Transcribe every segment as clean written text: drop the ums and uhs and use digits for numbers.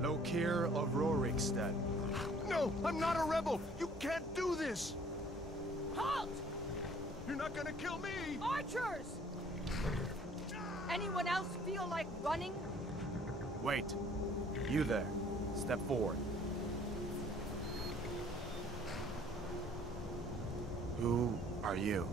Lokir of Rorikstead. No, I'm not a rebel! You can't do this! Halt! You're not gonna kill me! Archers! Anyone else feel like running? Wait. You there. Step forward. Who are you?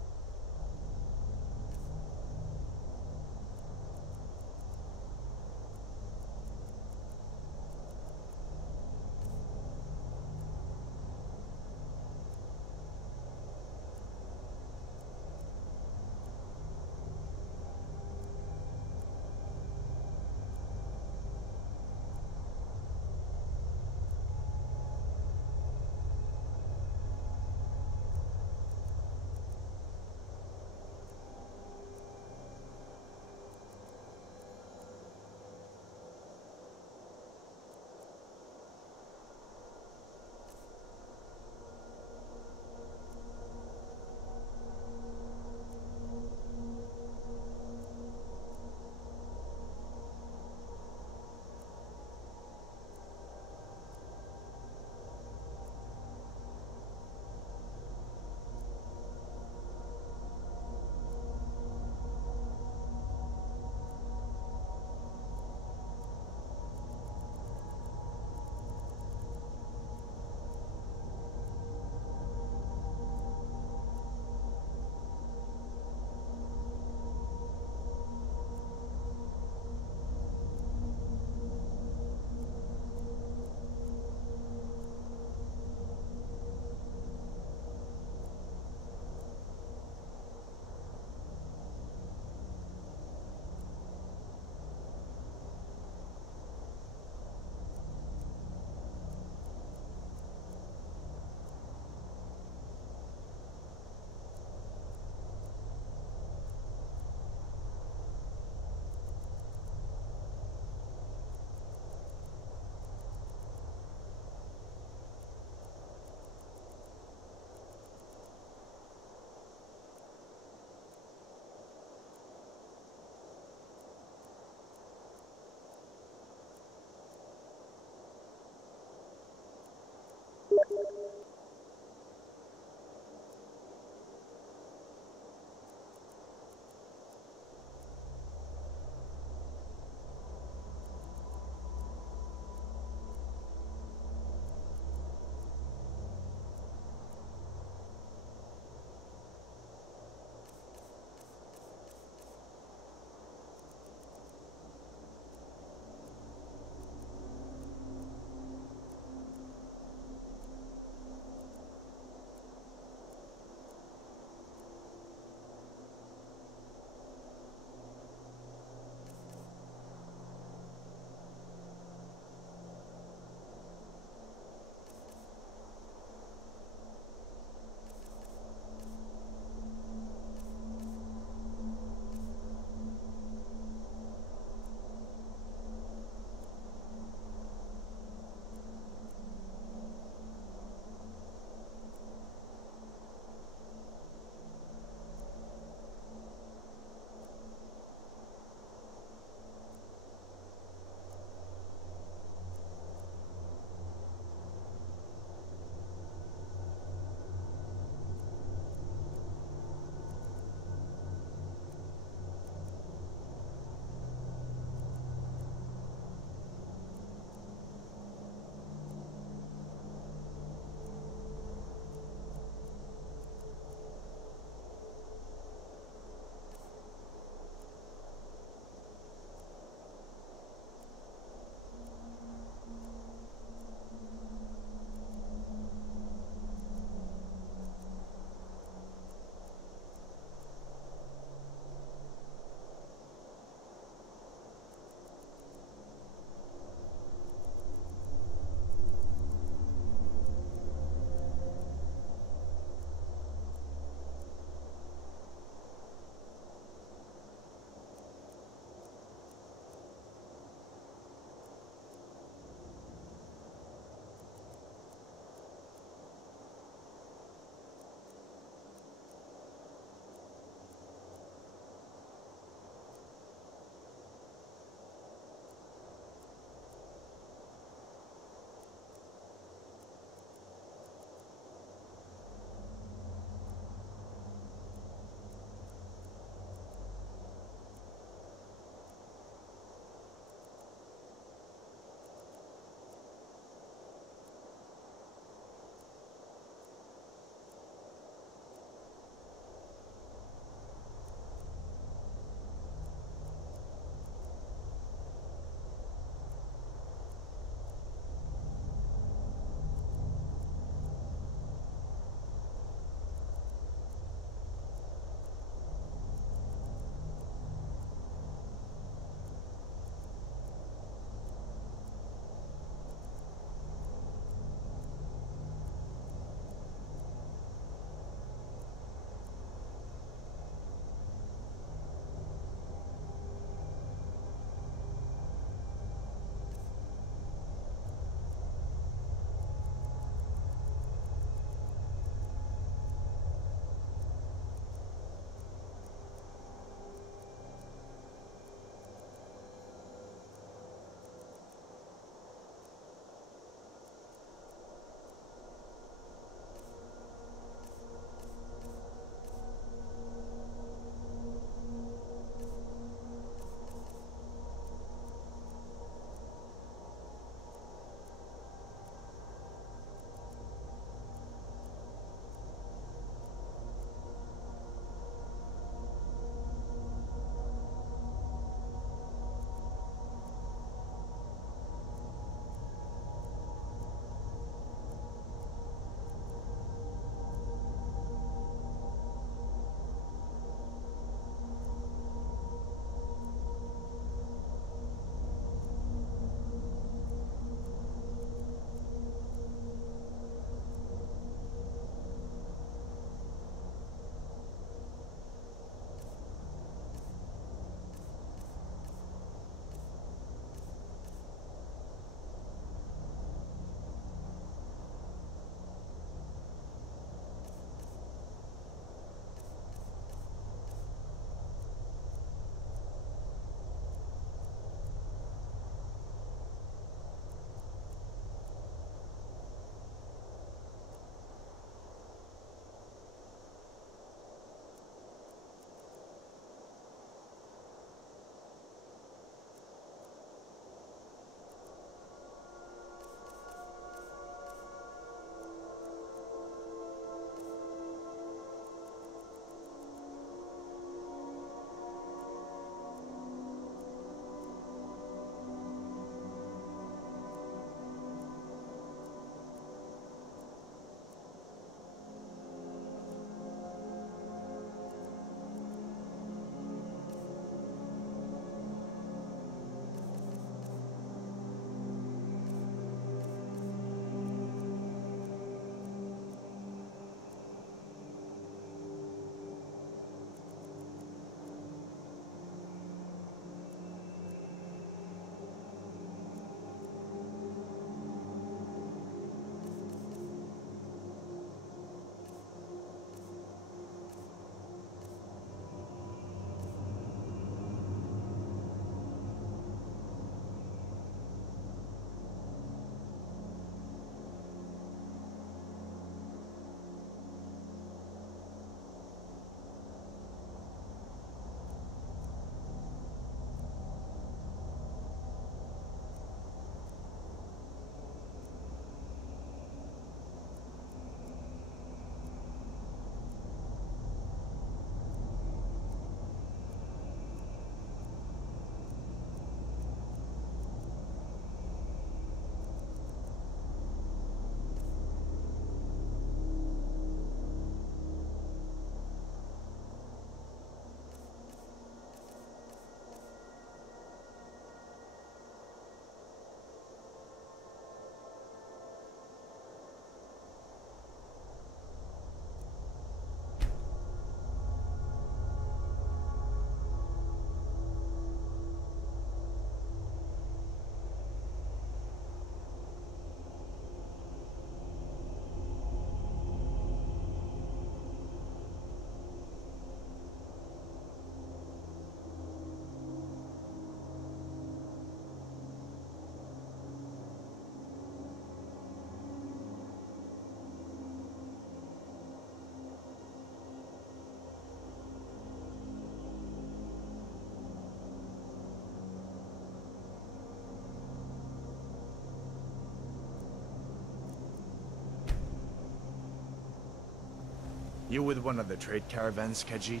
You with one of the trade caravans, Khajiit?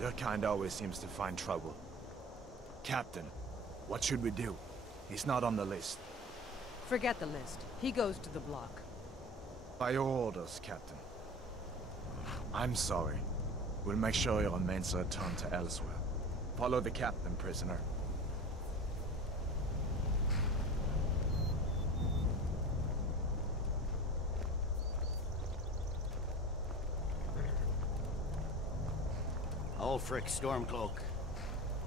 Your kind always seems to find trouble. Captain, what should we do? He's not on the list. Forget the list. He goes to the block. By your orders, Captain. I'm sorry. We'll make sure your remains are returned to elsewhere. Follow the captain, prisoner. Ulfric Stormcloak.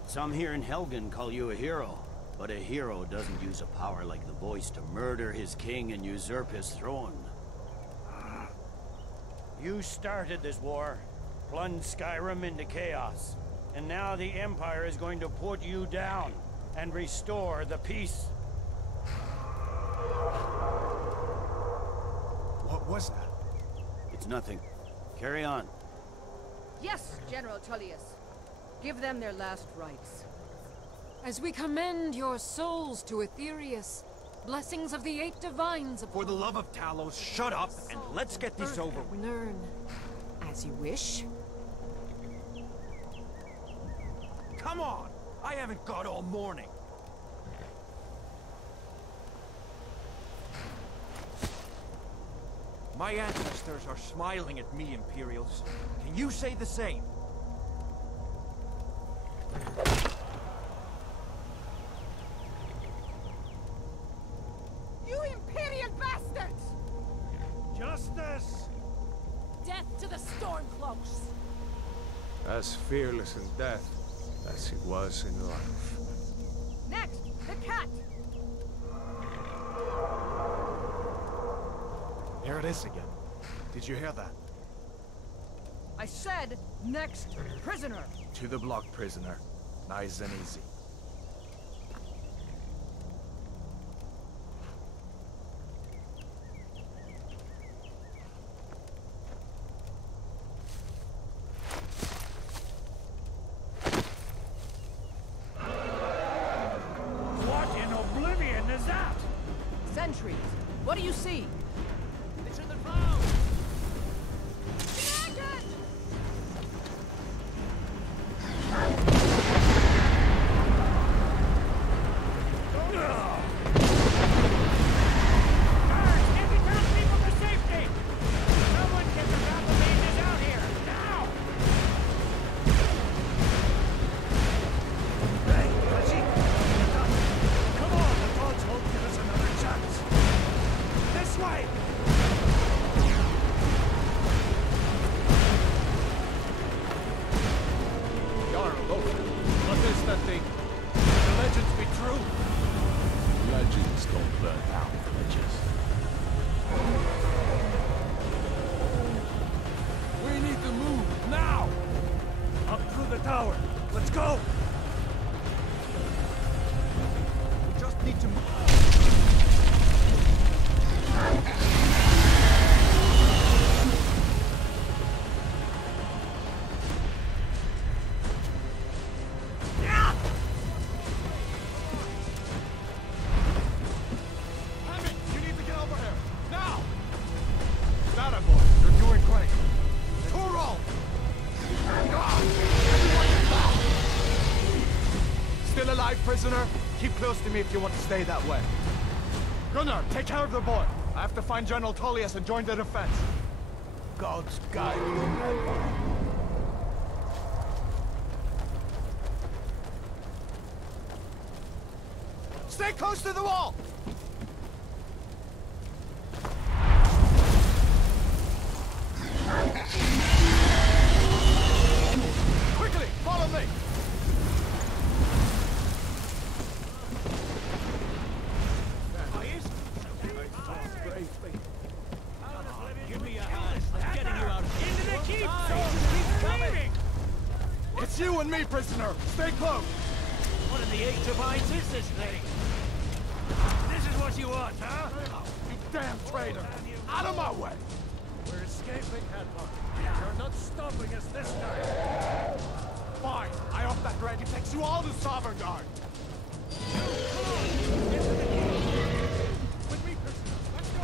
Some here in Helgen call you a hero, but a hero doesn't use a power like the voice to murder his king and usurp his throne. You started this war, plunged Skyrim into chaos, and now the Empire is going to put you down and restore the peace. What was that? It's nothing. Carry on. Yes, General Tullius. Give them their last rites. As we commend your souls to Aetherius, blessings of the 8 divines upon... For the love of Talos, shut up and let's get this over with. Learn as you wish. Come on! I haven't got all morning. My ancestors are smiling at me, Imperials. Can you say the same? You Imperial bastards! Justice! Death to the Stormcloaks! As fearless in death as he was in life. Next, the cat! Here it is again. Did you hear that? I said, next prisoner! To the block, prisoner. Nice and easy. What in oblivion is that? Sentries, what do you see? It's in the clouds! Legends don't burn out bridges. We need to move, now! Up through the tower. Let's go! We just need to move. Prisoner, keep close to me if you want to stay that way. Gunnar, take care of the boy. I have to find General Tullius and join the defense. God's guide you. Stay close to the wall! Quickly, follow me! It's you and me, prisoner! Stay close! What in the 8 divines is this thing? This is what you want, huh? You damn traitor! Out of my way! We're escaping, Headlock. You're not stopping us this time. Fine, I hope that dragon takes you all to Sovereign Guard! With me, prisoner. Let's go.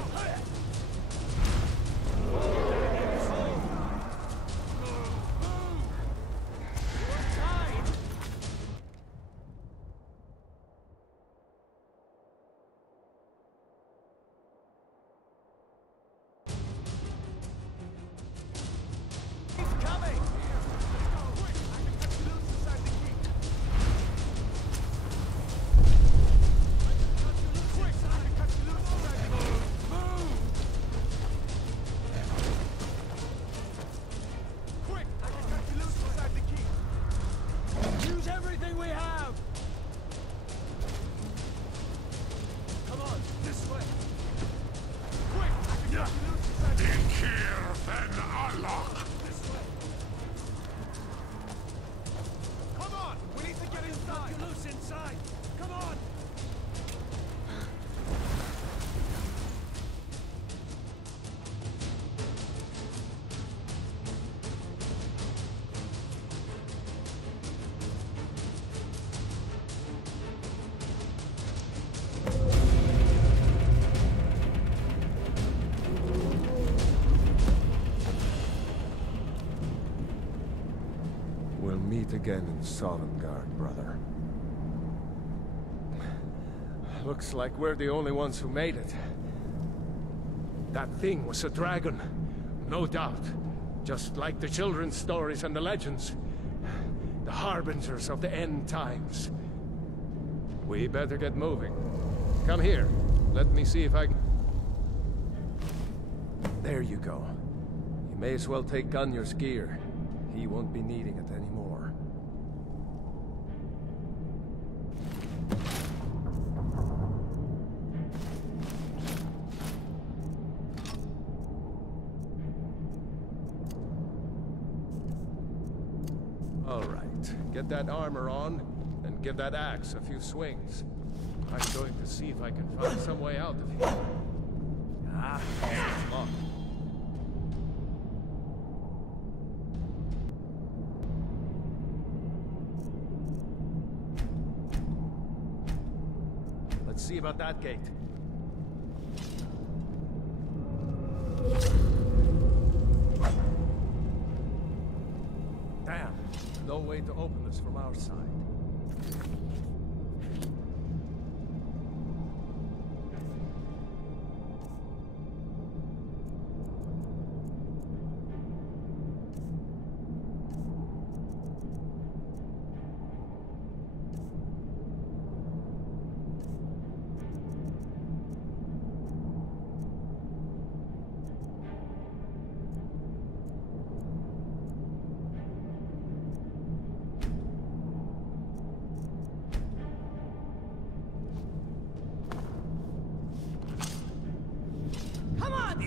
Sovngarde, brother. Looks like we're the only ones who made it. That thing was a dragon, no doubt. Just like the children's stories and the legends. The harbingers of the end times. We better get moving. Come here. Let me see if I can... There you go. You may as well take Gunjar's gear. He won't be needing it anymore. All right. Get that armor on, and give that axe a few swings. I'm going to see if I can find some way out of here. Ah, it's locked. Let's see about that gate. Damn, no way to open this from our side.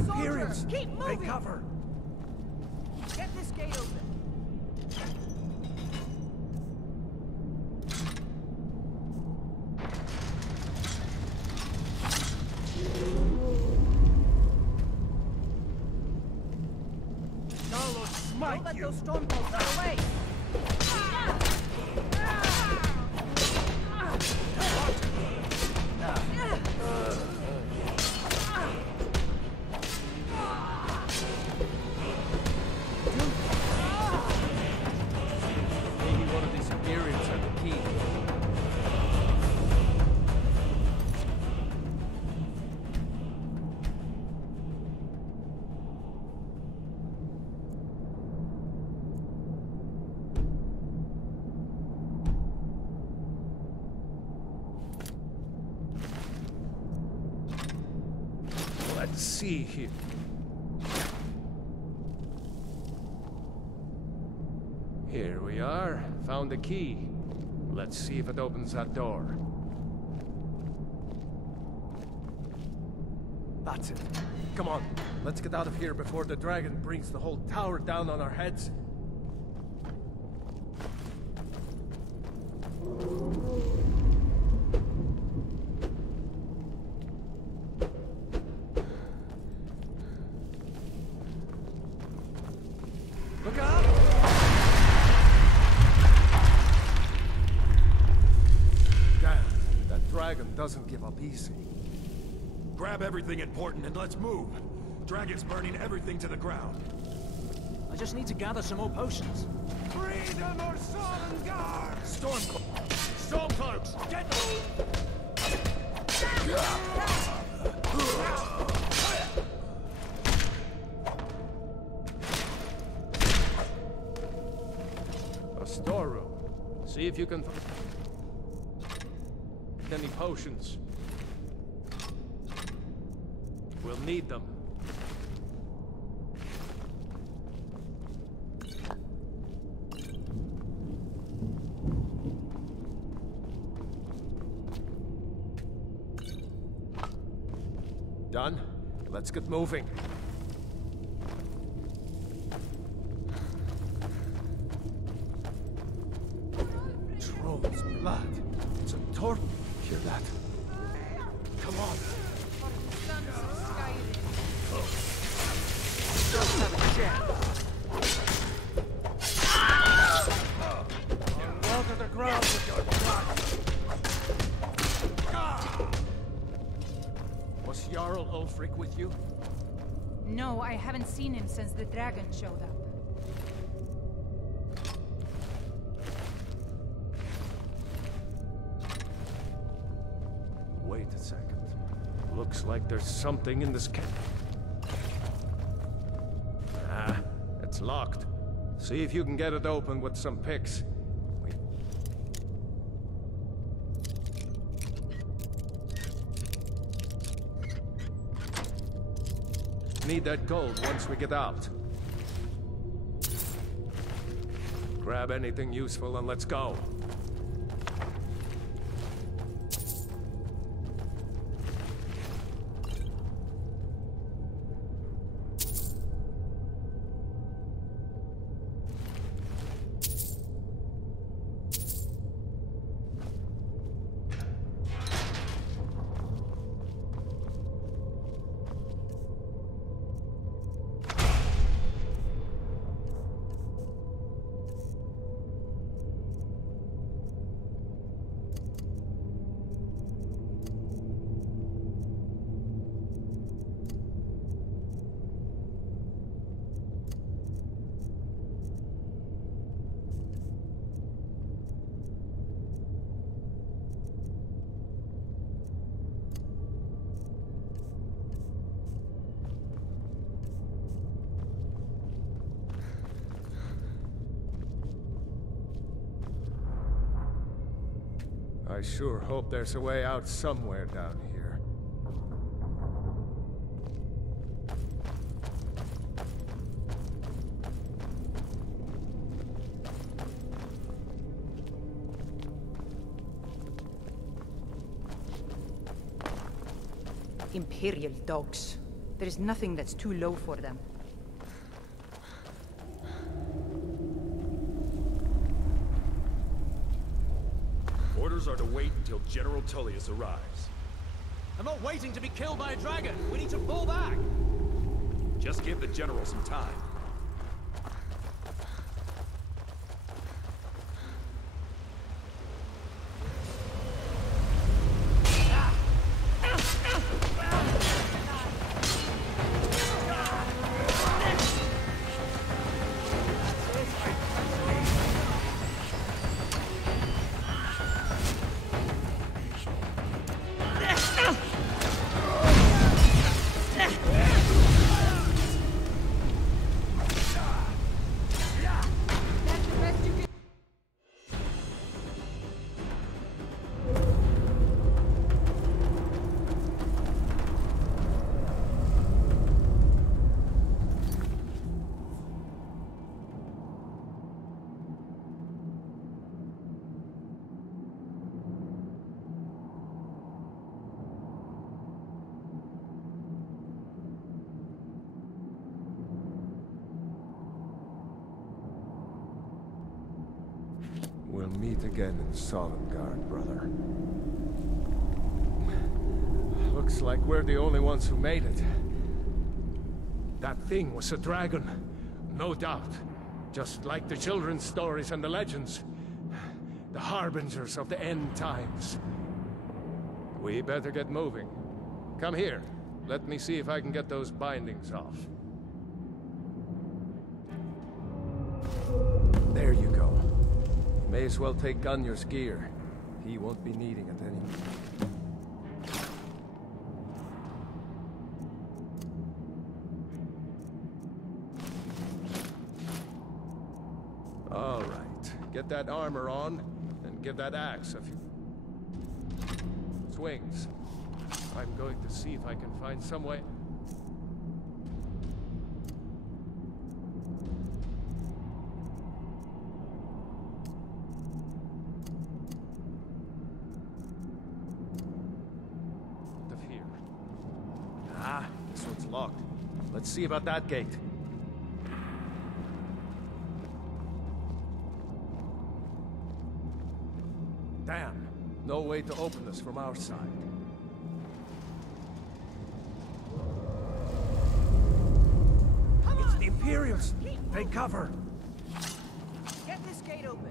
Soldiers, keep moving! Take cover! Get this gate open. Don't smite Don't let you! those storm bolts get away! Let's see here. Here we are. Found the key. Let's see if it opens that door. That's it. Come on, let's get out of here before the dragon brings the whole tower down on our heads. Look out! Damn, that dragon doesn't give up easy. Grab everything important and let's move. Dragon's burning everything to the ground. I just need to gather some more potions. Freedom or Sovngarde! Stormcloaks, get them! A storeroom. See if you can find any potions. We'll need them. Done? Let's get moving. Troll's blood. It's a torp. Hear that? Come on. For the sons of Skyrim. Don't have a chance. Fall to the ground with your blood. Was Jarl Ulfric with you? No, I haven't seen him since the dragon showed up. Looks like there's something in this Ah, it's locked. See if you can get it open with some picks. Need that gold once we get out. Grab anything useful and let's go. I sure hope there's a way out somewhere down here. Imperial dogs. There is nothing that's too low for them. Orders are to wait until General Tullius arrives. I'm not waiting to be killed by a dragon. We need to fall back. Just give the General some time. We'll meet again in Sovngarde, brother. Looks like we're the only ones who made it. That thing was a dragon, no doubt. Just like the children's stories and the legends. The harbingers of the end times. We better get moving. Come here. Let me see if I can get those bindings off. There you go. May as well take Gunnar's gear. He won't be needing it anymore. All right. Get that armor on, and give that axe a few swings. I'm going to see if I can find some way. This one's locked. Let's see about that gate. Damn. No way to open this from our side. It's the Imperials. Take cover. Get this gate open.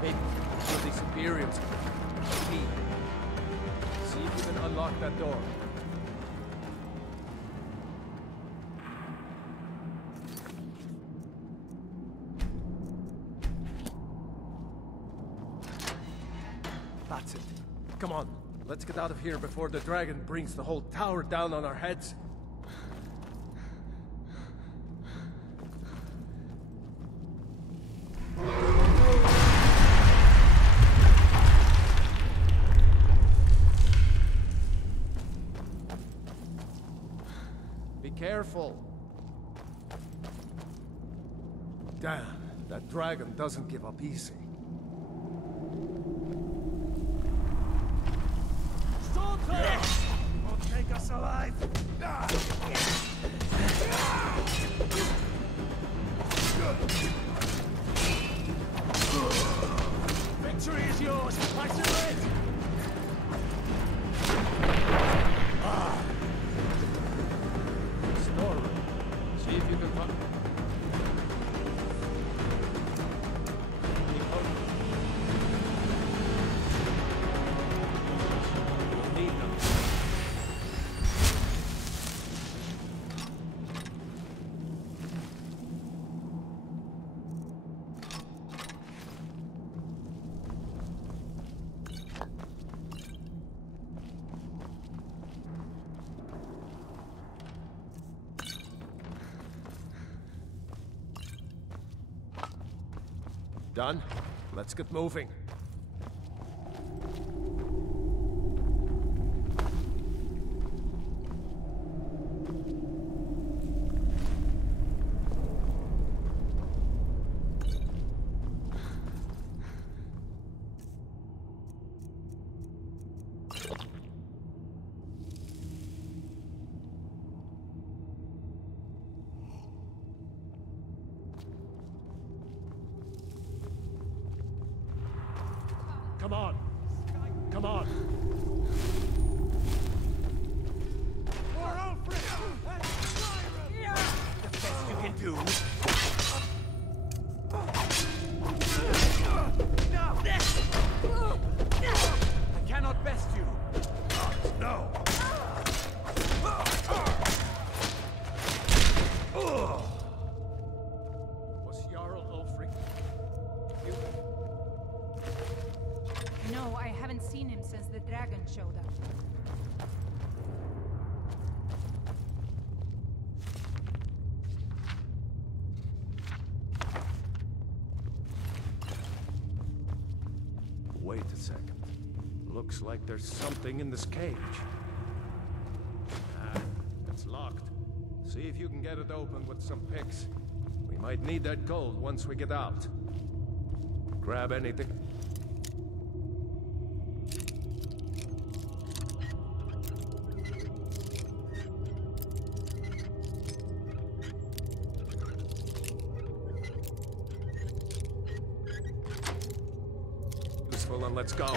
Maybe one of these Imperials. Key. See if you can unlock that door. That's it. Come on, let's get out of here before the dragon brings the whole tower down on our heads. Be careful. Damn, that dragon doesn't give up easy. Won't take us alive. Victory is yours. I surrender. Storeroom. See if you can find. We'll need them. Done? Let's get moving. Come on. Come on. For Alfred and Skyrim! The best you can do. I cannot best you. No. Was Jarl Ulfric? No, I haven't seen him since the dragon showed up. Wait a second. Looks like there's something in this cage. Ah, it's locked. See if you can get it open with some picks. We might need that gold once we get out. Grab anything. Useful, and let's go.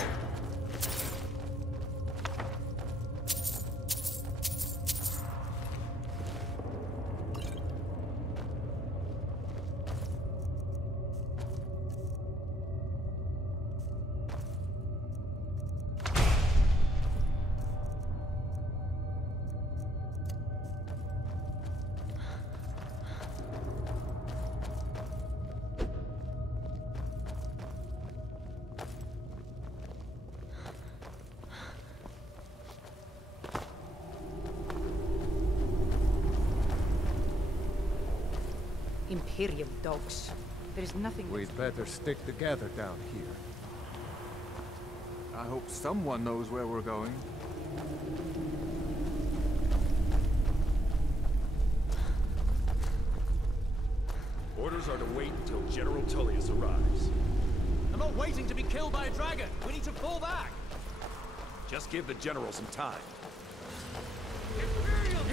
Imperial dogs. There is nothing. We'd better stick together down here. I hope someone knows where we're going. Orders are to wait until General Tullius arrives. I'm not waiting to be killed by a dragon. We need to pull back. Just give the General some time. Imperial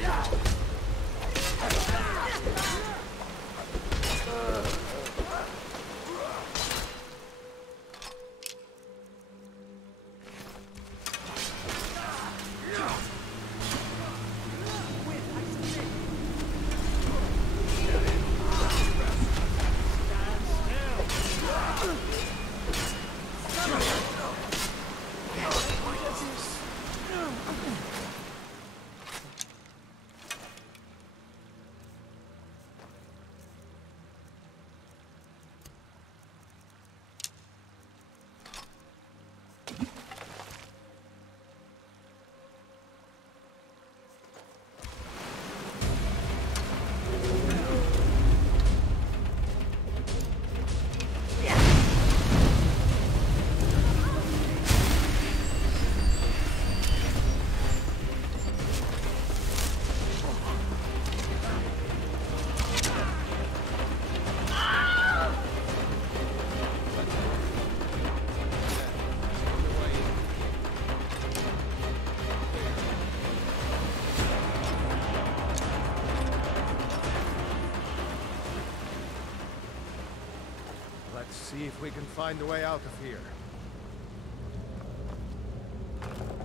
See if we can find a way out of here.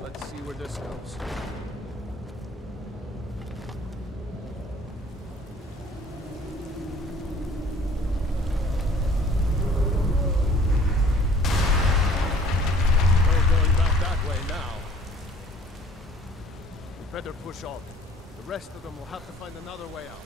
Let's see where this goes. We're going back that way now. We better push on. The rest of them will have to find another way out.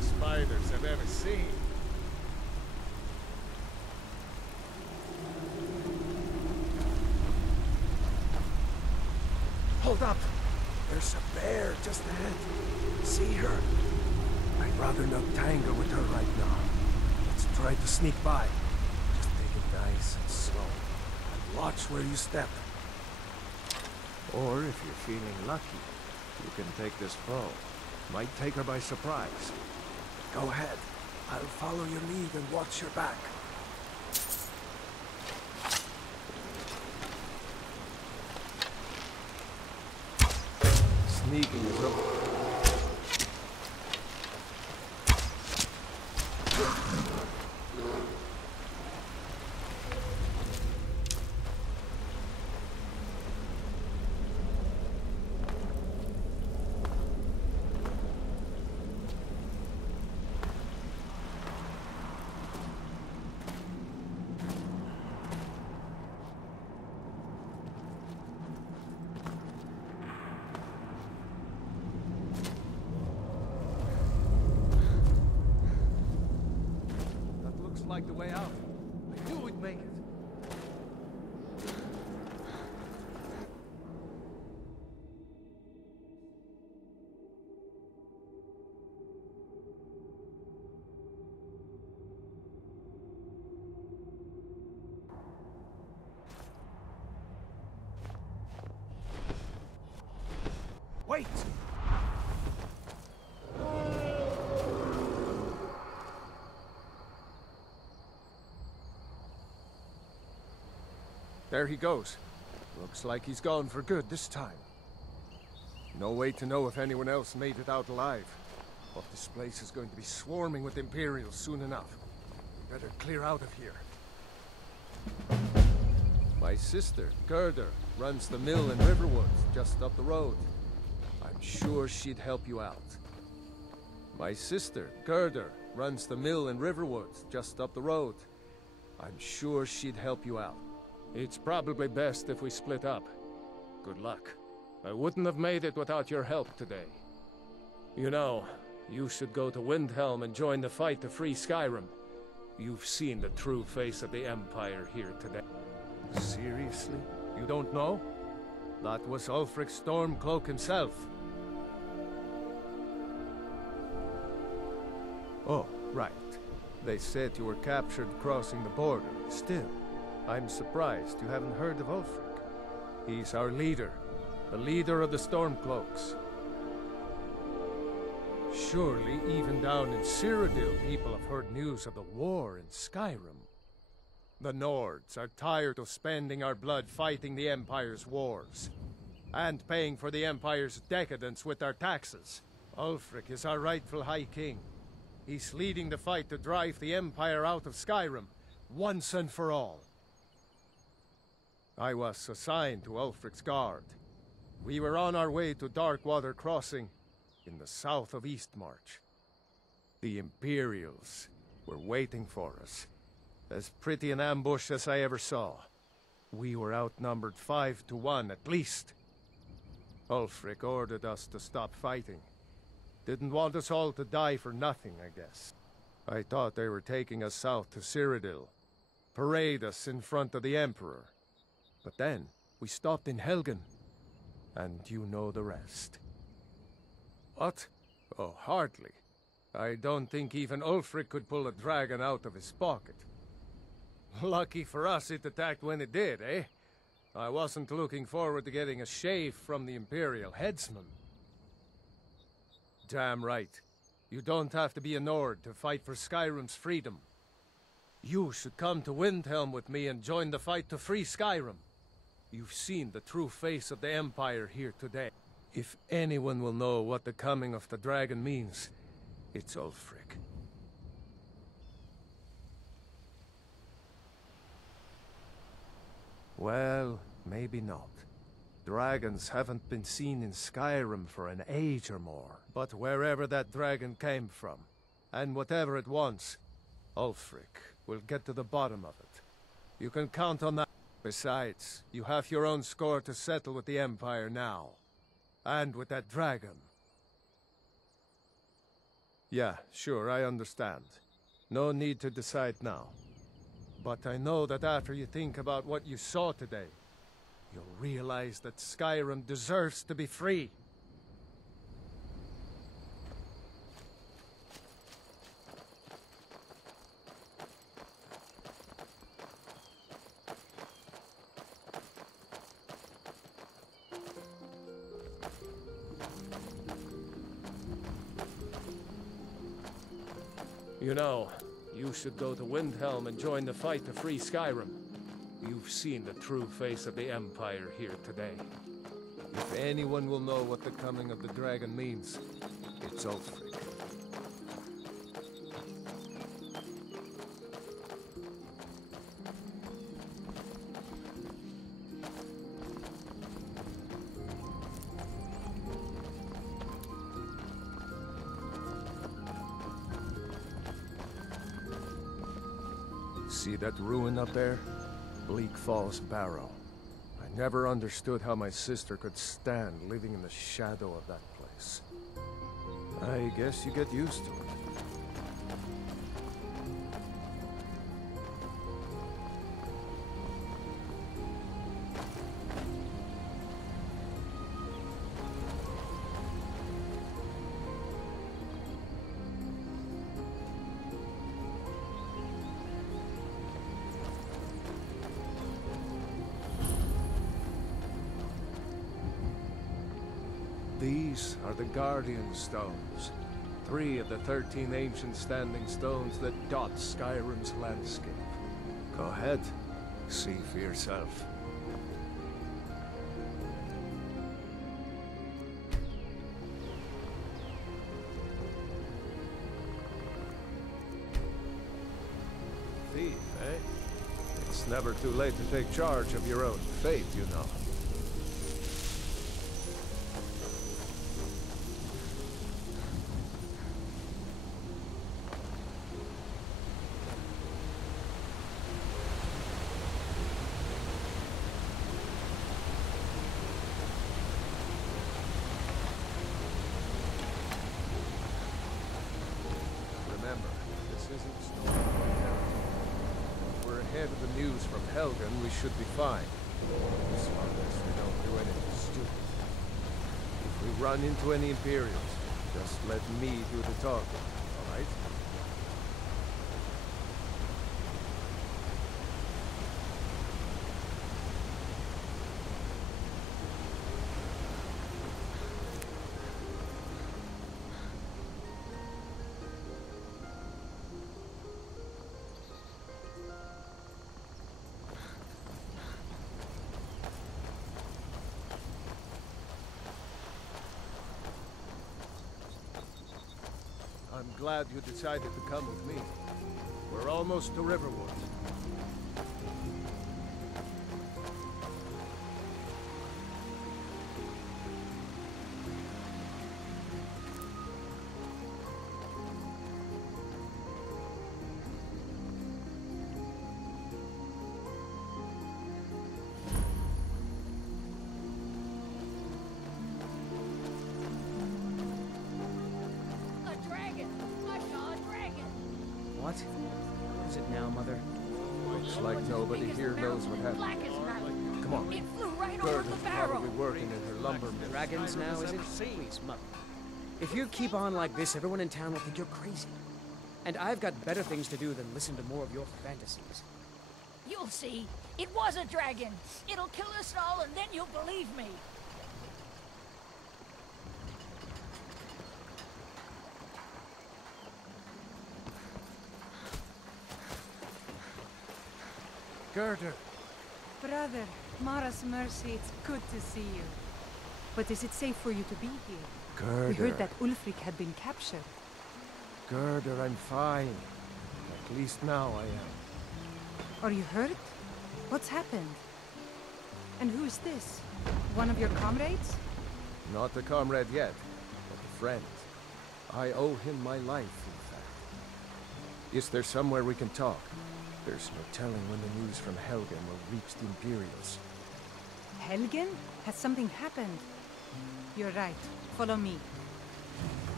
Spiders I've ever seen. Hold up! There's a bear just ahead. See her? I'd rather not tangle with her right now. Let's try to sneak by. Just take it nice and slow. And watch where you step. Or if you're feeling lucky, you can take this bow. Might take her by surprise. Go ahead. I'll follow your lead and watch your back. Sneaking is over. Like the way out. I knew we'd make it. Wait! There he goes. Looks like he's gone for good this time. No way to know if anyone else made it out alive. But this place is going to be swarming with Imperials soon enough. We better clear out of here. My sister, Gerda, runs the mill in Riverwood, just up the road. I'm sure she'd help you out. My sister, Gerda, runs the mill in Riverwood, just up the road. I'm sure she'd help you out. It's probably best if we split up. Good luck. I wouldn't have made it without your help today. You know, you should go to Windhelm and join the fight to free Skyrim. You've seen the true face of the Empire here today. Seriously? You don't know? That was Ulfric Stormcloak himself. Oh, right. They said you were captured crossing the border. Still, I'm surprised you haven't heard of Ulfric. He's our leader. The leader of the Stormcloaks. Surely, even down in Cyrodiil, people have heard news of the war in Skyrim. The Nords are tired of spending our blood fighting the Empire's wars, and paying for the Empire's decadence with our taxes. Ulfric is our rightful High King. He's leading the fight to drive the Empire out of Skyrim, once and for all. I was assigned to Ulfric's guard. We were on our way to Darkwater Crossing, in the south of Eastmarch. The Imperials were waiting for us. As pretty an ambush as I ever saw. We were outnumbered 5 to 1 at least. Ulfric ordered us to stop fighting. Didn't want us all to die for nothing, I guess. I thought they were taking us south to Cyrodiil. Parade us in front of the Emperor. But then, we stopped in Helgen. And you know the rest. What? Oh, hardly. I don't think even Ulfric could pull a dragon out of his pocket. Lucky for us it attacked when it did, eh? I wasn't looking forward to getting a shave from the Imperial headsman. Damn right. You don't have to be a Nord to fight for Skyrim's freedom. You should come to Windhelm with me and join the fight to free Skyrim. You've seen the true face of the Empire here today. If anyone will know what the coming of the dragon means, it's Ulfric. Well, maybe not. Dragons haven't been seen in Skyrim for an age or more. But wherever that dragon came from, and whatever it wants, Ulfric will get to the bottom of it. You can count on that. Besides, you have your own score to settle with the Empire now. And with that dragon. Yeah, sure, I understand. No need to decide now. But I know that after you think about what you saw today, you'll realize that Skyrim deserves to be free. You know, you should go to Windhelm and join the fight to free Skyrim. You've seen the true face of the Empire here today. If anyone will know what the coming of the dragon means, it's Ulfric. See that ruin up there? Bleak Falls Barrow. I never understood how my sister could stand living in the shadow of that place. I guess you get used to it. These are the Guardian Stones. 3 of the 13 ancient standing stones that dot Skyrim's landscape. Go ahead, see for yourself. It's never too late to take charge of your own fate, you know. Remember, this isn't stolen territory. If we're ahead of the news from Helgen, we should be fine. As long as we don't do anything stupid. If we run into any Imperials, just let me do the talking, alright? I'm glad you decided to come with me. We're almost to Riverwood. What? What is it now, Mother? Looks like nobody here knows what happened. Come on. It flew right over Bird the is barrel. probably working in her lumber mill. Dragons now, is it? Please, Mother. If you keep on like this, everyone in town will think you're crazy. And I've got better things to do than listen to more of your fantasies. You'll see. It was a dragon. It'll kill us all, and then you'll believe me. Gerda. Brother, Mara's mercy, it's good to see you. But is it safe for you to be here? Gerda. We heard that Ulfric had been captured. Gerda, I'm fine. At least now I am. Are you hurt? What's happened? And who is this? One of your comrades? Not a comrade yet, but a friend. I owe him my life, in fact. Is there somewhere we can talk? There's no telling when the news from Helgen will reach the Imperials. Helgen? Has something happened? You're right. Follow me.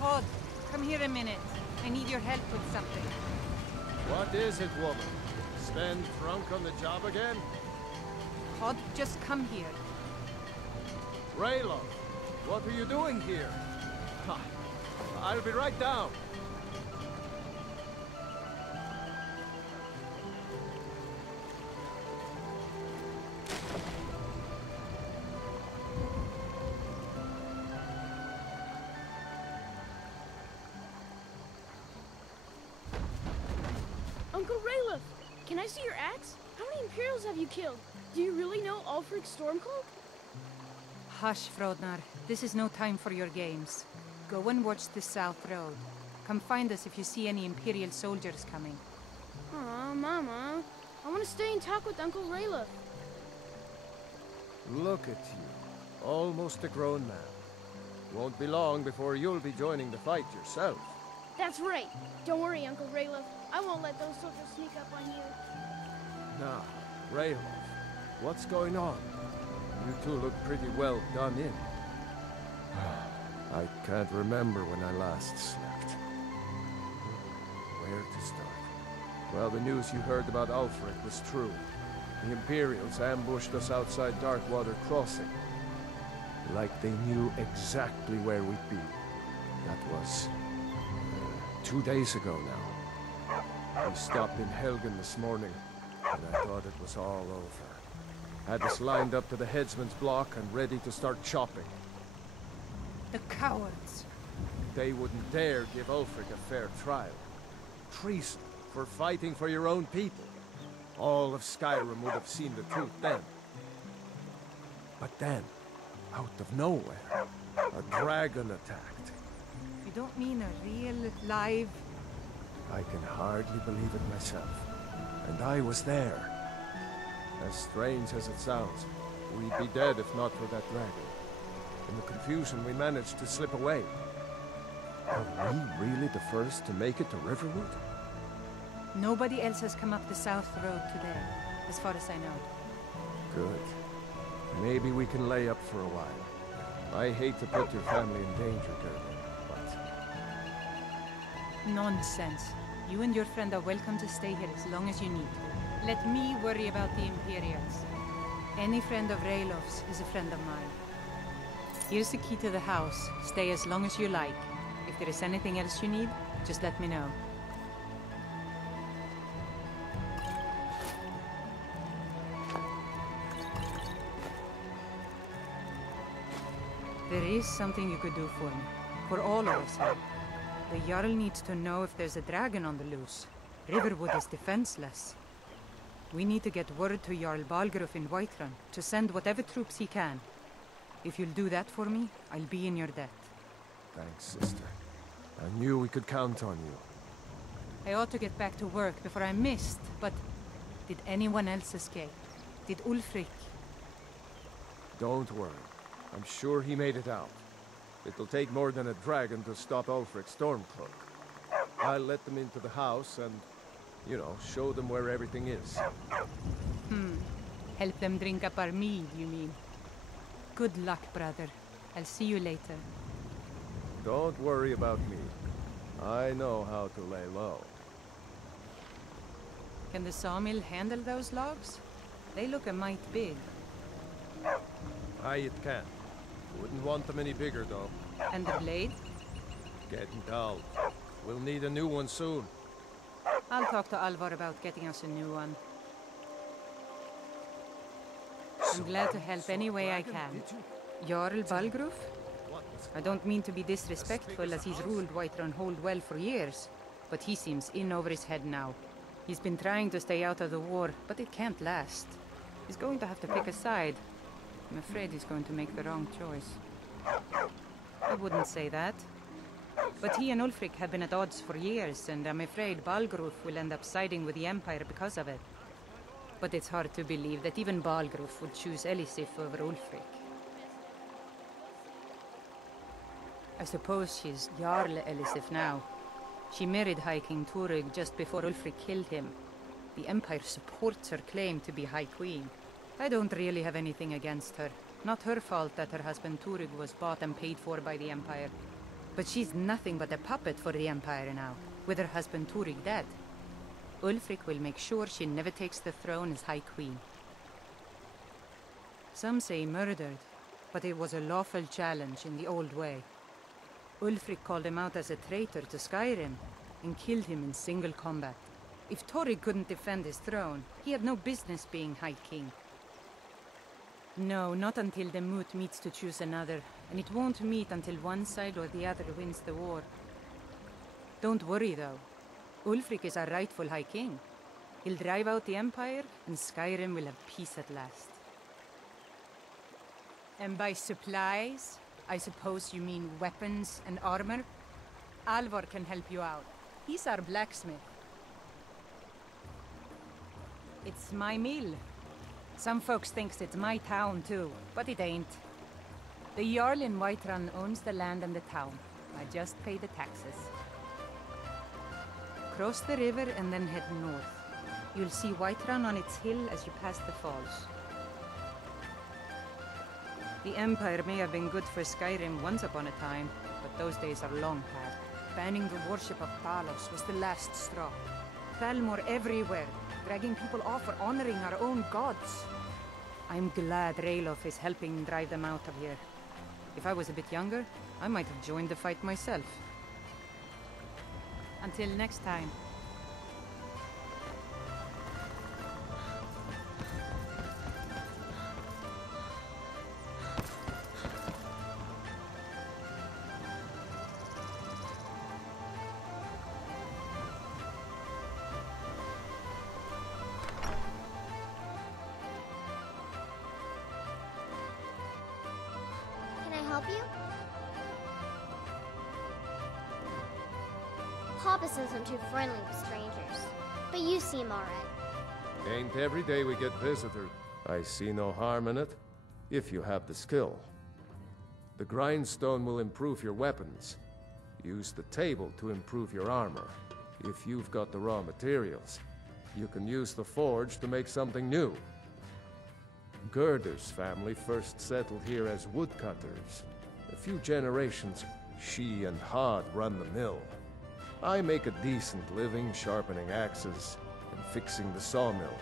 Hod, come here a minute. I need your help with something. What is it, woman? Sven drunk on the job again? Hod, just come here. Raylo, what are you doing here? I'll be right down. Uncle Raylo, can I see your axe? How many Imperials have you killed? Do you really know Ulfric's Stormcloak? Hush, Frodnar. This is no time for your games. Go and watch the South Road. Come find us if you see any Imperial soldiers coming. Aw, Mama. I want to stay and talk with Uncle Raylo. Look at you. Almost a grown man. Won't be long before you'll be joining the fight yourself. That's right. Don't worry, Uncle Raylo. I won't let those soldiers sneak up on you. Now, Raylo, what's going on? You two look pretty well done in. I can't remember when I last slept. Where to start? Well, the news you heard about Ulfric was true. The Imperials ambushed us outside Darkwater Crossing. Like they knew exactly where we'd be. That was 2 days ago now. We stopped in Helgen this morning, and I thought it was all over. Had us lined up to the headsman's block and ready to start chopping. The cowards. They wouldn't dare give Ulfric a fair trial. Treason for fighting for your own people. All of Skyrim would have seen the truth then. But then, out of nowhere, a dragon attacked. You don't mean a real, live... I can hardly believe it myself. And I was there. As strange as it sounds, we'd be dead if not for that dragon. In the confusion, we managed to slip away. Are we really the first to make it to Riverwood? Nobody else has come up the South Road today, as far as I know. Good. Maybe we can lay up for a while. I hate to put your family in danger, Gerben, but... Nonsense. You and your friend are welcome to stay here as long as you need. Let me worry about the Imperials. Any friend of Raylof's is a friend of mine. Here's the key to the house. Stay as long as you like. If there is anything else you need, just let me know. There is something you could do for me. For all of us here. The Jarl needs to know if there's a dragon on the loose. Riverwood is defenseless. We need to get word to Jarl Balgruuf in Whiterun to send whatever troops he can. If you'll do that for me, I'll be in your debt. Thanks, sister. I knew we could count on you. I ought to get back to work before I missed, but... Did anyone else escape? Did Ulfric? Don't worry. I'm sure he made it out. It'll take more than a dragon to stop Ulfric's Stormcloak. I'll let them into the house and, you know, show them where everything is. Help them drink up our mead, you mean? Good luck, brother. I'll see you later. Don't worry about me. I know how to lay low. Can the handle those logs? They look a mite big. Aye, it can. Wouldn't want them any bigger, though. And the blade? Getting dull. We'll need a new one soon. I'll talk to Alvar about getting us a new one. I'm glad to help any way I can. Jarl Balgruuf? I don't mean to be disrespectful, as he's ruled Whiterun Holdwell for years, but he seems in over his head now. He's been trying to stay out of the war, but it can't last. He's going to have to pick a side. I'm afraid he's going to make the wrong choice. I wouldn't say that. But he and Ulfric have been at odds for years, and I'm afraid Balgruuf will end up siding with the Empire because of it. But it's hard to believe that even Balgruuf would choose Elisif over Ulfric. I suppose she's Jarl Elisif now. She married High King Turig just before Ulfric killed him. The Empire supports her claim to be High Queen. I don't really have anything against her. Not her fault that her husband Turig was bought and paid for by the Empire. But she's nothing but a puppet for the Empire now, with her husband Turig dead. Ulfric will make sure she never takes the throne as High Queen. Some say murdered, but it was a lawful challenge in the old way. Ulfric called him out as a traitor to Skyrim, and killed him in single combat. If Turig couldn't defend his throne, he had no business being High King. No, not until the moot meets to choose another, and it won't meet until one side or the other wins the war. Don't worry, though. Ulfric is our rightful High King. He'll drive out the Empire, and Skyrim will have peace at last. And by supplies, I suppose you mean weapons and armor? Alvar can help you out. He's our blacksmith. It's my mill. Some folks thinks it's my town too, but it ain't. The Jarl in Whiterun owns the land and the town. I just pay the taxes. Cross the river and then head north. You'll see Whiterun on its hill as you pass the falls. The Empire may have been good for Skyrim once upon a time, but those days are long past. Banning the worship of Talos was the last straw. Thalmor everywhere, dragging people off for honoring our own gods. I'm glad Ralof is helping drive them out of here. If I was a bit younger, I might have joined the fight myself. Until next time. Can I help you? Papa says I'm too friendly with strangers, but you seem alright. Ain't every day we get visitors. I see no harm in it, if you have the skill. The grindstone will improve your weapons. Use the table to improve your armor. If you've got the raw materials, you can use the forge to make something new. Gerder's family first settled here as woodcutters. A few generations, she and Hod run the mill. I make a decent living sharpening axes and fixing the sawmill.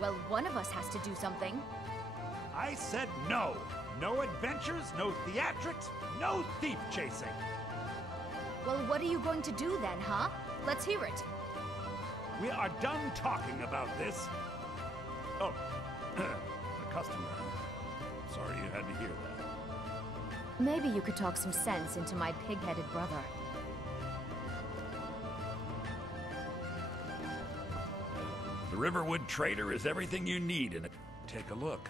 Well, one of us has to do something. I said no. No adventures, no theatrics, no thief chasing. Well, what are you going to do then, huh? Let's hear it. We are done talking about this. Oh, a customer. Sorry you had to hear that. Maybe you could talk some sense into my pig-headed brother. The Riverwood Trader is everything you need in it. Take a look.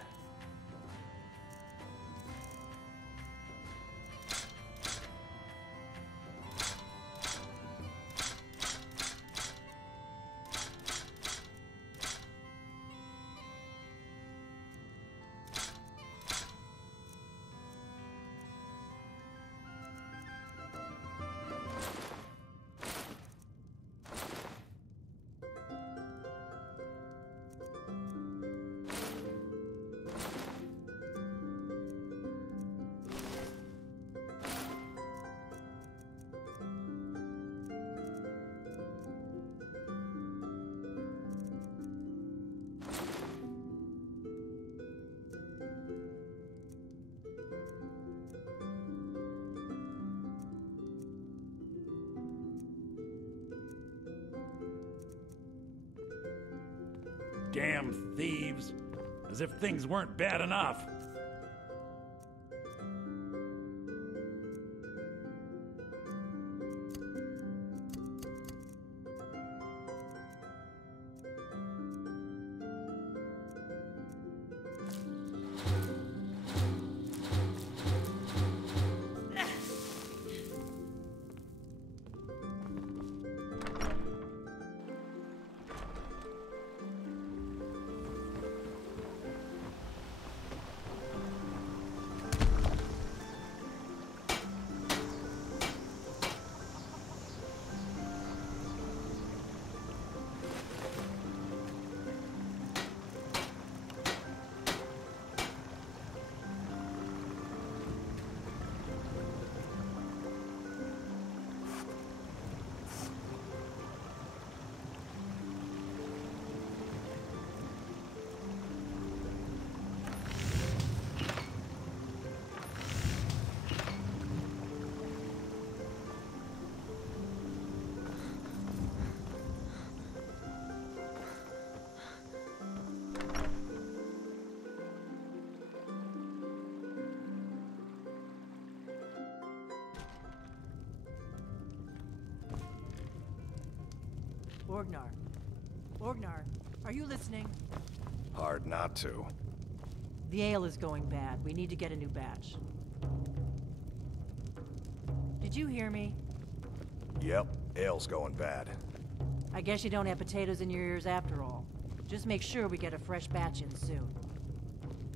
Damn thieves. As if things weren't bad enough. Orgnar. Orgnar, are you listening? Hard not to. The ale is going bad. We need to get a new batch. Did you hear me? Yep, ale's going bad. I guess you don't have potatoes in your ears after all. Just make sure we get a fresh batch in soon.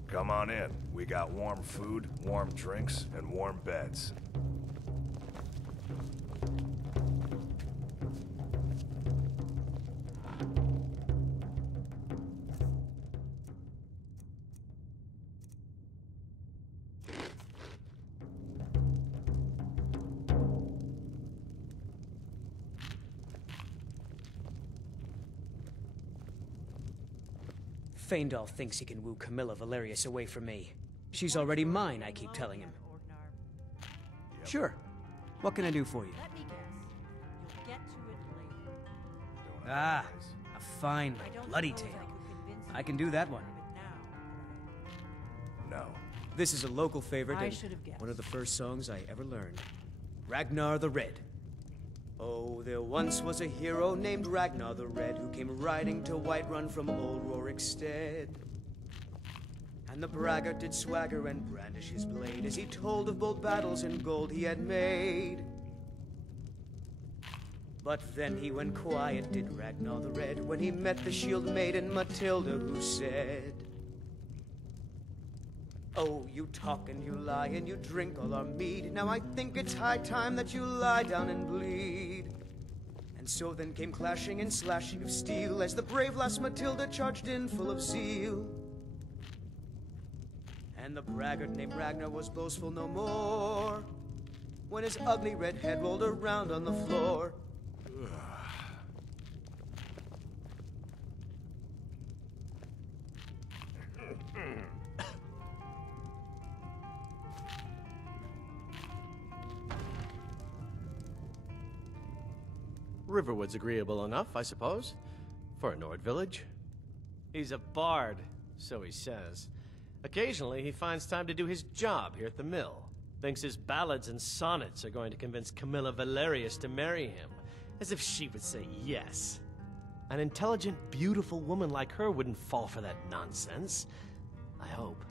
Come on in. We got warm food, warm drinks, and warm beds. Feindal thinks he can woo Camilla Valerius away from me. She's already mine, I keep telling him. Sure. What can I do for you? Let me guess. You'll get to it later. Ah, a fine bloody tale. I can do that one. No. This is a local favorite I and should have guessed. one of the first songs I ever learned. Ragnar the Red. Oh, there once was a hero named Ragnar the Red who came riding to Whiterun from old Rorikstead. And the braggart did swagger and brandish his blade as he told of bold battles and gold he had made. But then he went quiet, did Ragnar the Red, when he met the shield maiden Matilda, who said, "Oh, you talk and you lie and you drink all our mead. Now I think it's high time that you lie down and bleed." And so then came clashing and slashing of steel as the brave lass Matilda charged in full of zeal. And the braggart named Ragnar was boastful no more when his ugly red head rolled around on the floor. Riverwood's agreeable enough, I suppose, for a Nord village. He's a bard, so he says. Occasionally, he finds time to do his job here at the mill. Thinks his ballads and sonnets are going to convince Camilla Valerius to marry him, as if she would say yes. An intelligent, beautiful woman like her wouldn't fall for that nonsense. I hope.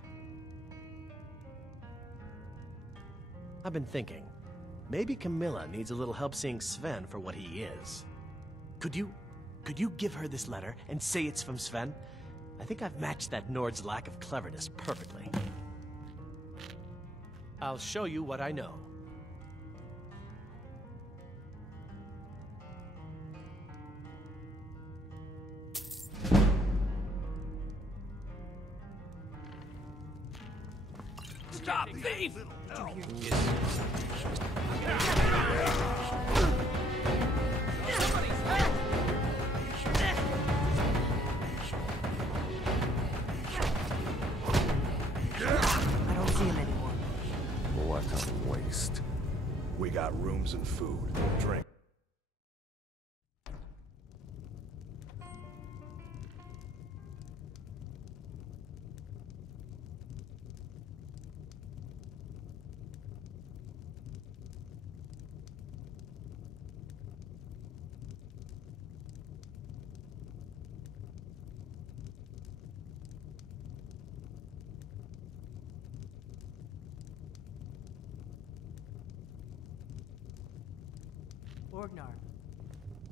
I've been thinking. Maybe Camilla needs a little help seeing Sven for what he is. Could you give her this letter and say it's from Sven? I think I've matched that Nord's lack of cleverness perfectly. I'll show you what I know. Stop, thief! I don't see him anymore. What a waste. We got rooms and food, drink.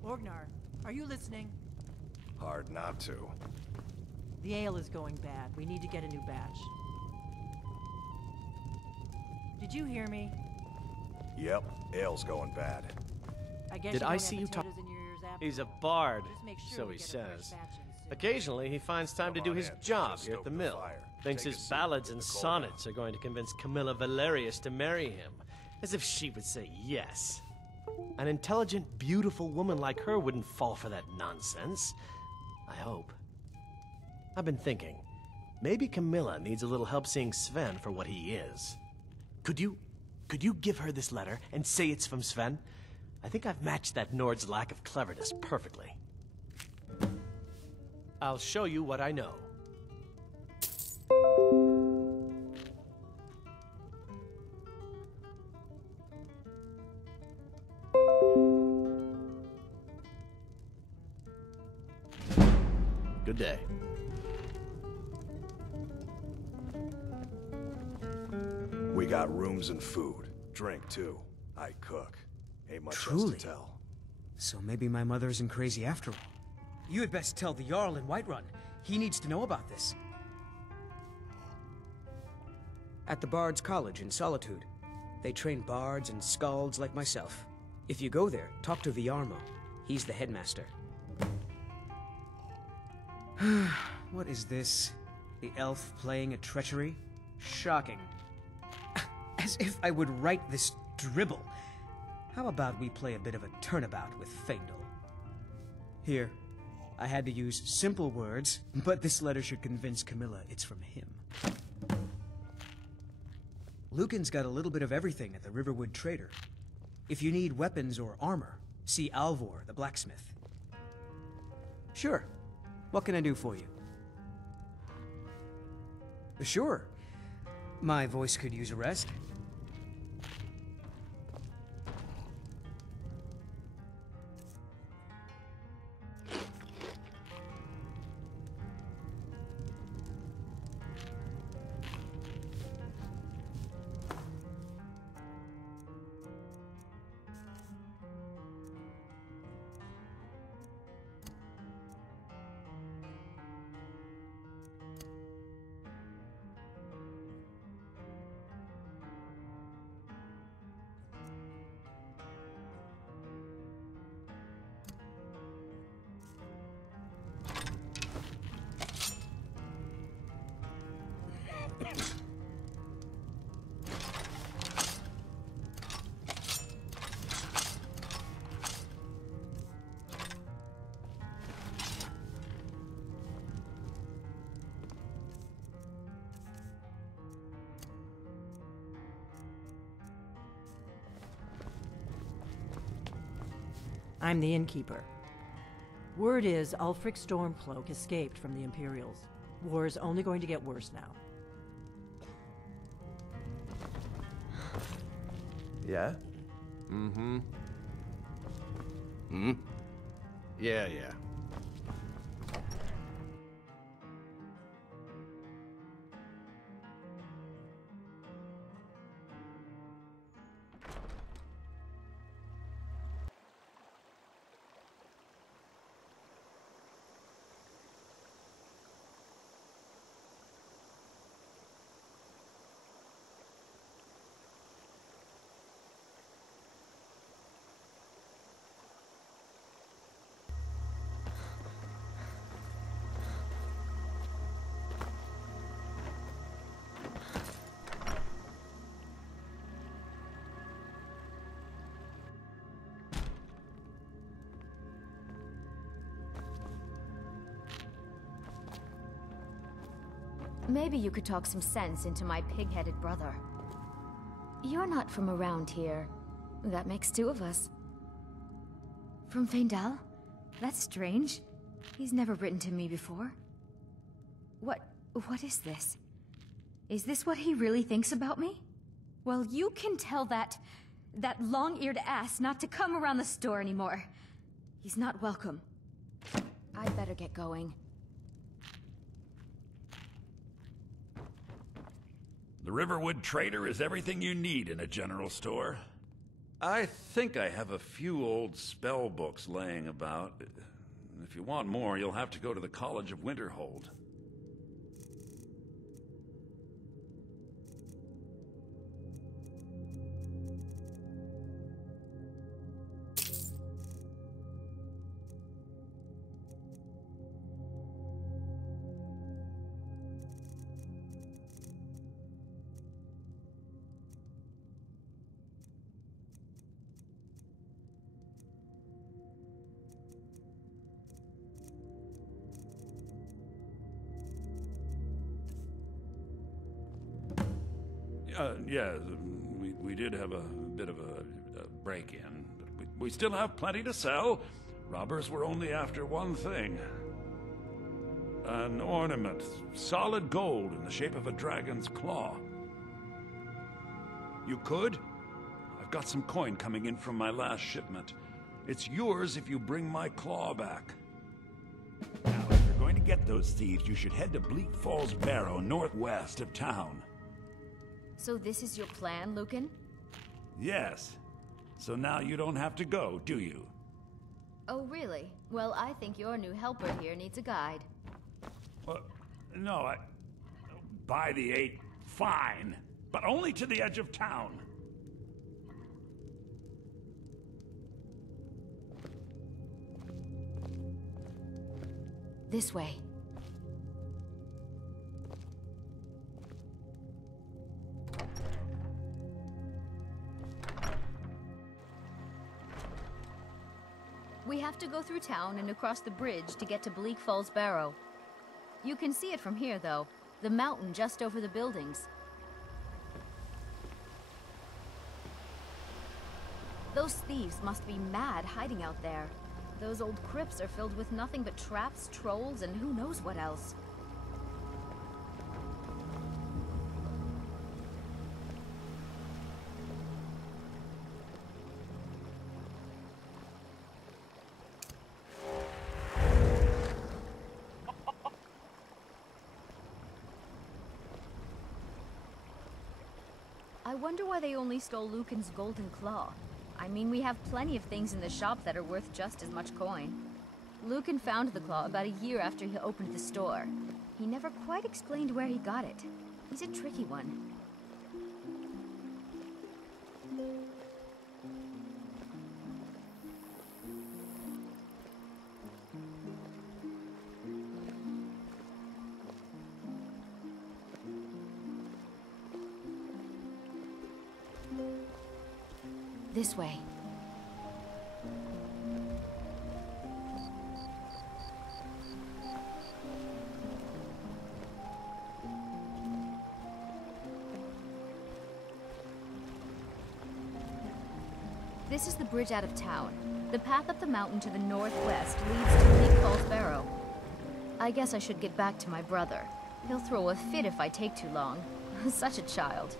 Orgnar, are you listening? Hard not to. The ale is going bad. We need to get a new batch. Did you hear me? Yep, ale's going bad. I guess Did you I don't see have you talk? potatoes in your ears after He's a all. bard, Just make sure so we he get a fresh says. batch in soon. Occasionally, he finds time to do his job here at the mill. Thinks Take a his seat, ballads get and the cold sonnets are going to convince Camilla Valerius to marry him, as if she would say yes. An intelligent, beautiful woman like her wouldn't fall for that nonsense. I hope. I've been thinking. Maybe Camilla needs a little help seeing Sven for what he is. Could you give her this letter and say it's from Sven? I think I've matched that Nord's lack of cleverness perfectly. I'll show you what I know. Good day. We got rooms and food, drink too. I cook. Ain't much else Truly? to tell. So maybe my mother isn't crazy after all. You had best tell the Jarl in Whiterun. He needs to know about this. At the Bard's College in Solitude, they train bards and skalds like myself. If you go there, talk to Viarmo. He's the headmaster. What is this? The elf playing a treachery? Shocking. As if I would write this dribble. How about we play a bit of a turnabout with Feindel? Here. I had to use simple words, but this letter should convince Camilla it's from him. Lucan's got a little bit of everything at the Riverwood Trader. If you need weapons or armor, see Alvor, the blacksmith. Sure. What can I do for you? Sure. My voice could use a rest. I'm the innkeeper. Word is Ulfric Stormcloak escaped from the Imperials. War is only going to get worse now. Yeah? Mm-hmm. Hmm? Yeah, yeah. Maybe you could talk some sense into my pig-headed brother. You're not from around here. That makes two of us. From Feindal? That's strange. He's never written to me before. What is this? Is this what he really thinks about me? Well, you can tell that long-eared ass not to come around the store anymore. He's not welcome. I'd better get going. The Riverwood Trader is everything you need in a general store. I think I have a few old spell books laying about. If you want more, you'll have to go to the College of Winterhold. Yeah, we did have a bit of a break-in, but we still have plenty to sell. Robbers were only after one thing. An ornament, solid gold in the shape of a dragon's claw. You could? I've got some coin coming in from my last shipment. It's yours if you bring my claw back. Now, if you're going to get those thieves, you should head to Bleak Falls Barrow, northwest of town. So this is your plan, Lucan? Yes. So now you don't have to go, do you? Oh, really? Well, I think your new helper here needs a guide. No, by the 8, fine. But only to the edge of town. This way. We have to go through town and across the bridge to get to Bleak Falls Barrow. You can see it from here, though. The mountain just over the buildings. Those thieves must be mad hiding out there. Those old crypts are filled with nothing but traps, trolls, and who knows what else. I wonder why they only stole Lucan's golden claw. I mean, we have plenty of things in the shop that are worth just as much coin. Lucan found the claw about a year after he opened the store. He never quite explained where he got it. He's a tricky one. This way. This is the bridge out of town. The path up the mountain to the northwest leads to Bleak Falls Barrow. I guess I should get back to my brother. He'll throw a fit if I take too long. Such a child.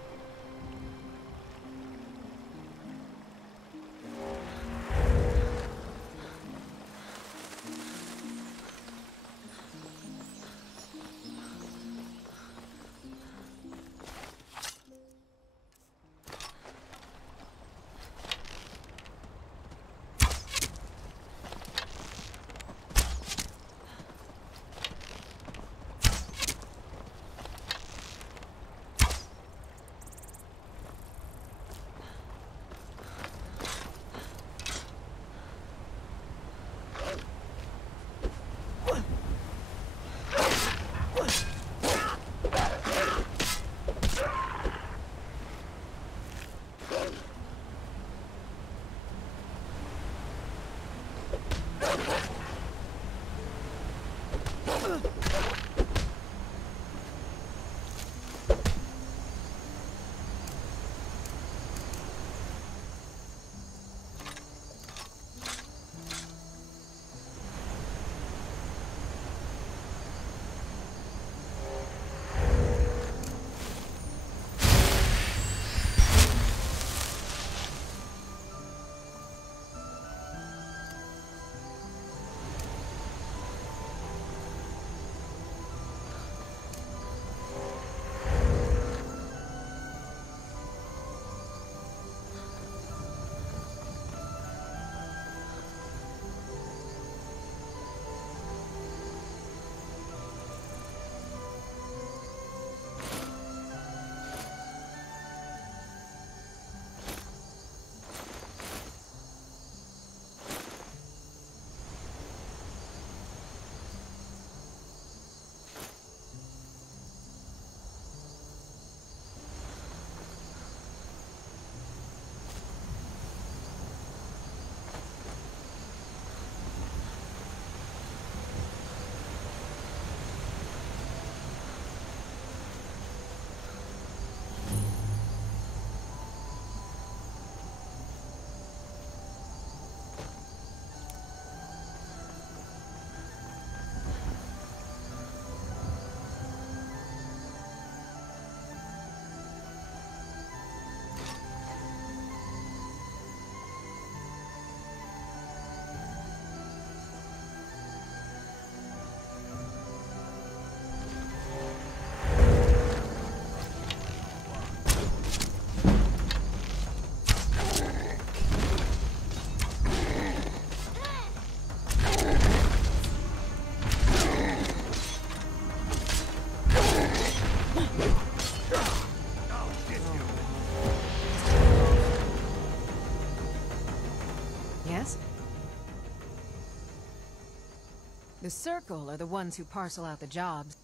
The Circle are the ones who parcel out the jobs.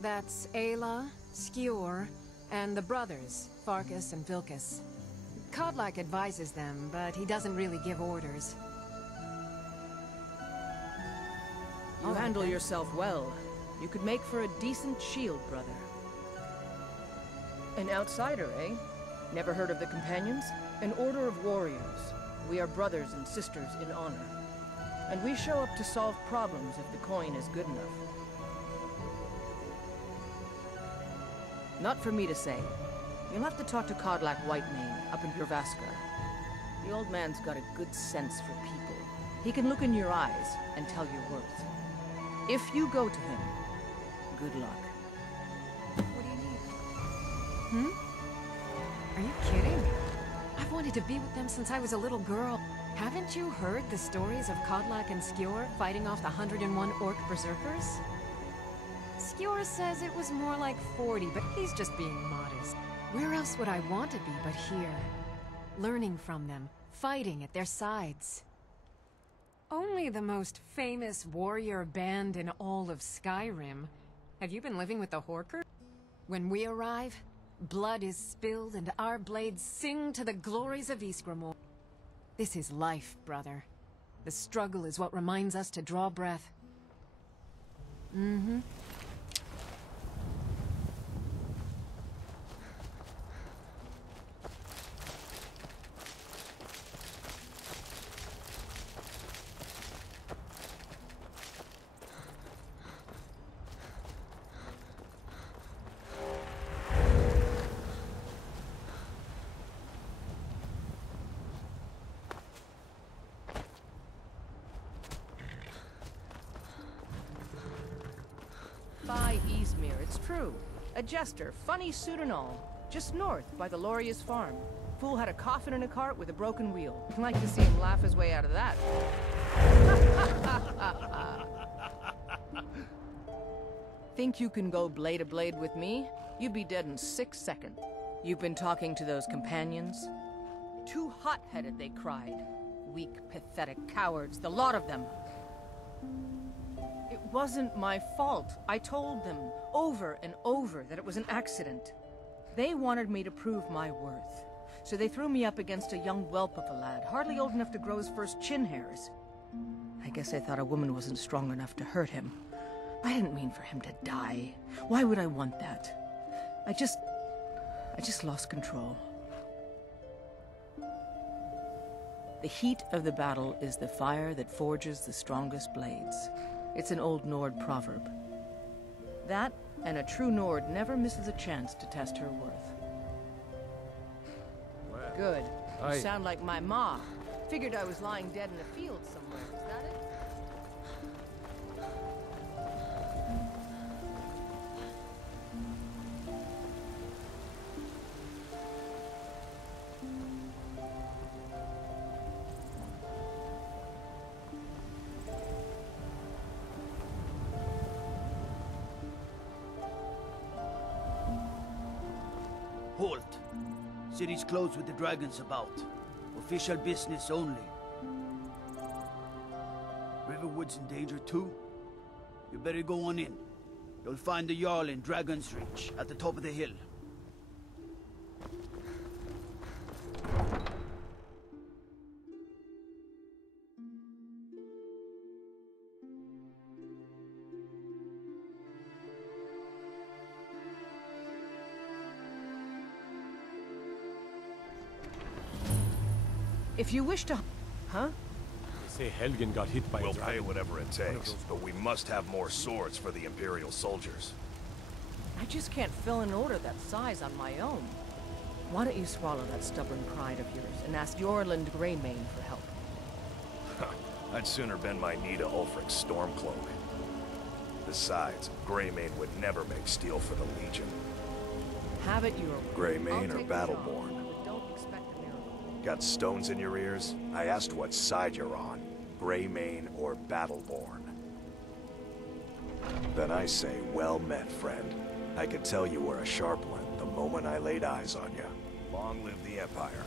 That's Ayla, Skewer, and the brothers, Farkas and Vilkas. Kodlak advises them, but he doesn't really give orders. You handle yourself well. You could make for a decent shield, brother. An outsider, eh? Never heard of the Companions? An order of warriors. We are brothers and sisters in honor. And we show up to solve problems if the coin is good enough. Not for me to say. You'll have to talk to Kodlak Whitemane up in Jurvaska. The old man's got a good sense for people. He can look in your eyes and tell your worth. If you go to him, good luck. What do you need? Are you kidding? I've wanted to be with them since I was a little girl. Haven't you heard the stories of Kodlak and Skewer fighting off the 101 orc berserkers? Skewer says it was more like 40, but he's just being modest. Where else would I want to be but here? Learning from them, fighting at their sides. Only the most famous warrior band in all of Skyrim. Have you been living with the Horker? When we arrive, blood is spilled and our blades sing to the glories of Ysgramor. This is life, brother. The struggle is what reminds us to draw breath. Mm-hmm. here, it's true. A jester, funny suit and all. Just north, by the Laurius farm. Fool had a coffin in a cart with a broken wheel. I'd like to see him laugh his way out of that. Think you can go blade to blade with me? You'd be dead in 6 seconds. You've been talking to those companions? Too hot-headed, they cried. Weak, pathetic cowards, the lot of them. It wasn't my fault. I told them over and over that it was an accident. They wanted me to prove my worth. So they threw me up against a young whelp of a lad, hardly old enough to grow his first chin hairs. I guess I thought a woman wasn't strong enough to hurt him. I didn't mean for him to die. Why would I want that? I just lost control. The heat of the battle is the fire that forges the strongest blades. It's an old Nord proverb. That, and a true Nord never misses a chance to test her worth. Good. You sound like my ma. Figured I was lying dead in a field somewhere. Is that it? Halt. City's closed with the dragons about. Official business only. Riverwood's in danger too? You better go on in. You'll find the Jarl in Dragon's Reach, at the top of the hill. If you wish to... Huh? They say Helgen got hit by a dragon. We'll pay whatever it takes, but we must have more swords for the Imperial soldiers. I just can't fill an order that size on my own. Why don't you swallow that stubborn pride of yours and ask Jorland Greymane for help? I'd sooner bend my knee to Ulfric's Stormcloak. Besides, Greymane would never make steel for the Legion. Have it your way. Greymane or Battleborn? Got stones in your ears? I asked what side you're on. Greymane or Battleborn? Then I say, well met, friend. I could tell you were a sharp one the moment I laid eyes on you. Long live the Empire.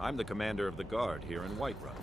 I'm the commander of the guard here in Whiterun.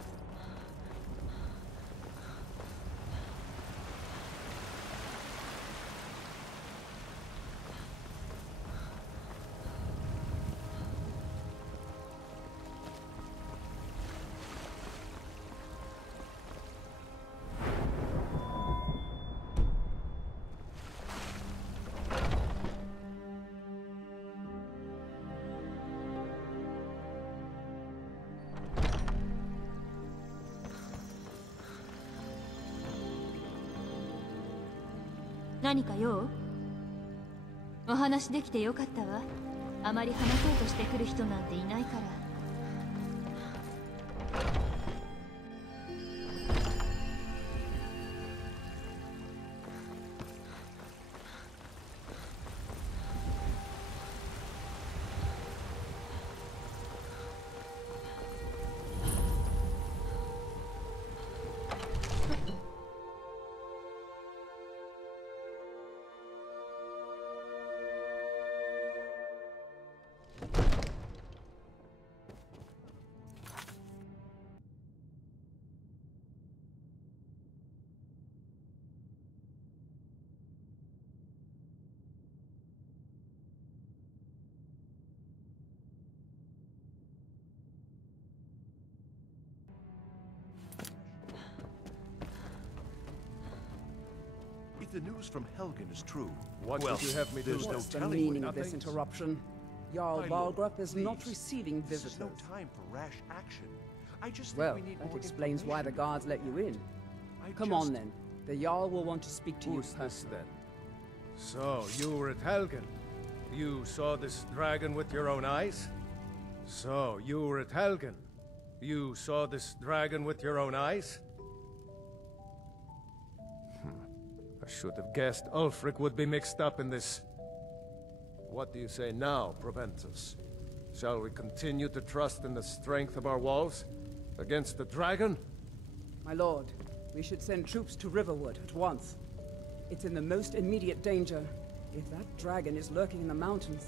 何か用？お話できてよかったわ。あまり話そうとしてくる人なんていないから。if the news from Helgen is true, What would you have me do? there's no What's the telling meaning what of this happens. interruption? Jarl My lord, Balgruuf is not please. receiving This visitors. is no time for rash action. I just think Well, we need that more explains why the information. guards let you in. Come on then. The Jarl will want to speak to you Who's this personally. then? So, you were at Helgen. You saw this dragon with your own eyes? So, you were at Helgen. You saw this dragon with your own eyes? I should have guessed Ulfric would be mixed up in this. What do you say now, Proventus? Shall we continue to trust in the strength of our walls? Against the dragon? My lord, we should send troops to Riverwood at once. It's in the most immediate danger. If that dragon is lurking in the mountains...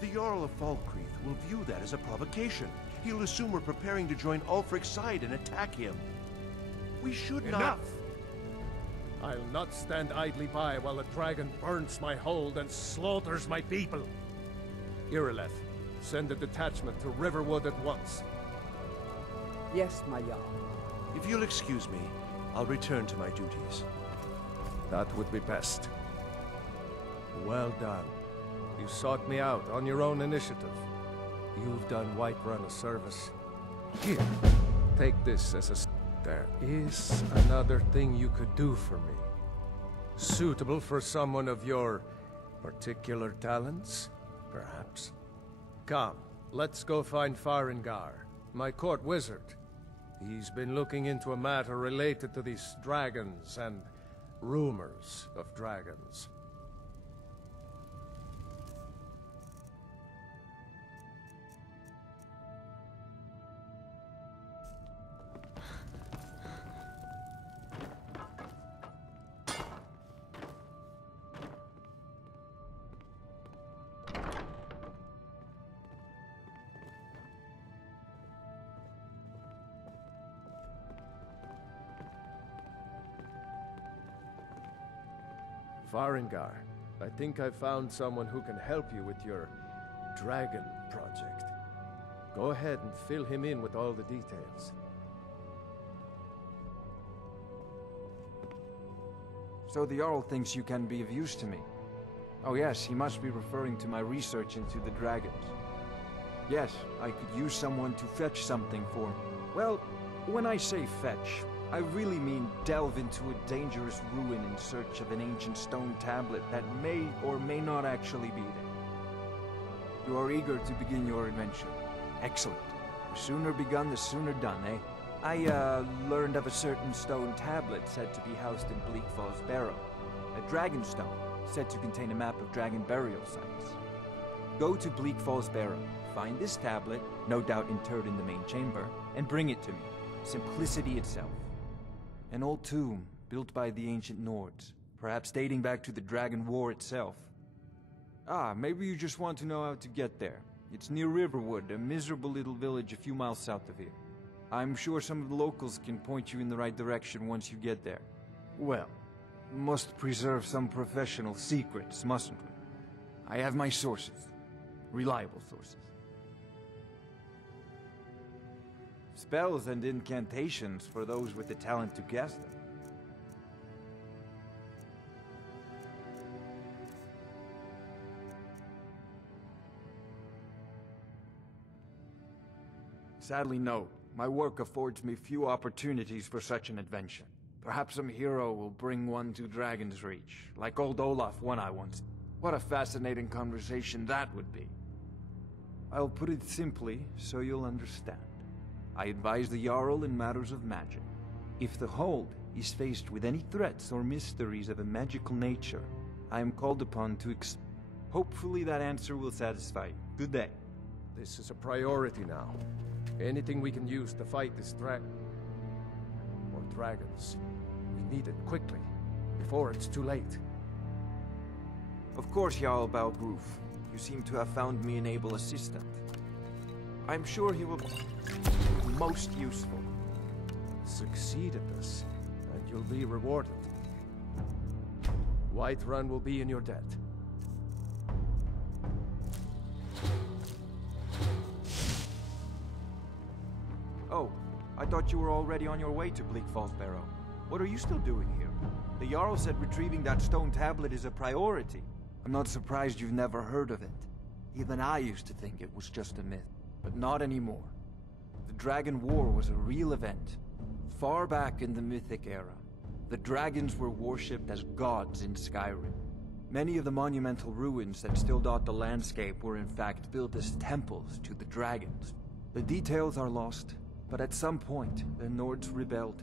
The Jarl of Falkreath will view that as a provocation. He'll assume we're preparing to join Ulfric's side and attack him. We should not... Enough! I'll not stand idly by while the dragon burns my hold and slaughters my people. Irileth, send a detachment to Riverwood at once. Yes, my Jarl. If you'll excuse me, I'll return to my duties. That would be best. Well done. You sought me out on your own initiative. You've done Whiterun a service. Here, take this as a... There is another thing you could do for me. Suitable for someone of your particular talents, perhaps. Come, let's go find Farengar, my court wizard. He's been looking into a matter related to these dragons and rumors of dragons. Farengar, I think I found someone who can help you with your dragon project. Go ahead and fill him in with all the details. So the Jarl thinks you can be of use to me. Oh yes, he must be referring to my research into the dragons. Yes, I could use someone to fetch something for me. Well, when I say fetch, I really mean delve into a dangerous ruin in search of an ancient stone tablet that may or may not actually be there. You are eager to begin your adventure. Excellent. The sooner begun, the sooner done, eh? I, learned of a certain stone tablet said to be housed in Bleak Falls Barrow. A dragon stone, said to contain a map of dragon burial sites. Go to Bleak Falls Barrow, find this tablet, no doubt interred in the main chamber, and bring it to me. Simplicity itself. An old tomb, built by the ancient Nords, perhaps dating back to the Dragon War itself. Ah, maybe you just want to know how to get there. It's near Riverwood, a miserable little village a few miles south of here. I'm sure some of the locals can point you in the right direction once you get there. Well, must preserve some professional secrets, mustn't we? I have my sources. Reliable sources. Spells and incantations for those with the talent to guess them. Sadly, no. My work affords me few opportunities for such an adventure. Perhaps some hero will bring one to Dragon's Reach, like old Olaf one I once... What a fascinating conversation that would be. I'll put it simply, so you'll understand. I advise the Jarl in matters of magic. If the Hold is faced with any threats or mysteries of a magical nature, I am called upon to Hopefully that answer will satisfy you. Good day. This is a priority now. Anything we can use to fight this or dragons. We need it quickly, before it's too late. Of course, Jarl Balgruuf. You seem to have found me an able assistant. I'm sure he will be most useful. Succeed at this, and you'll be rewarded. Whiterun will be in your debt. Oh, I thought you were already on your way to Bleak Falls Barrow. What are you still doing here? The Jarl said retrieving that stone tablet is a priority. I'm not surprised you've never heard of it. Even I used to think it was just a myth, but not anymore. The Dragon War was a real event. Far back in the Mythic era, the dragons were worshipped as gods in Skyrim. Many of the monumental ruins that still dot the landscape were in fact built as temples to the dragons. The details are lost, but at some point, the Nords rebelled.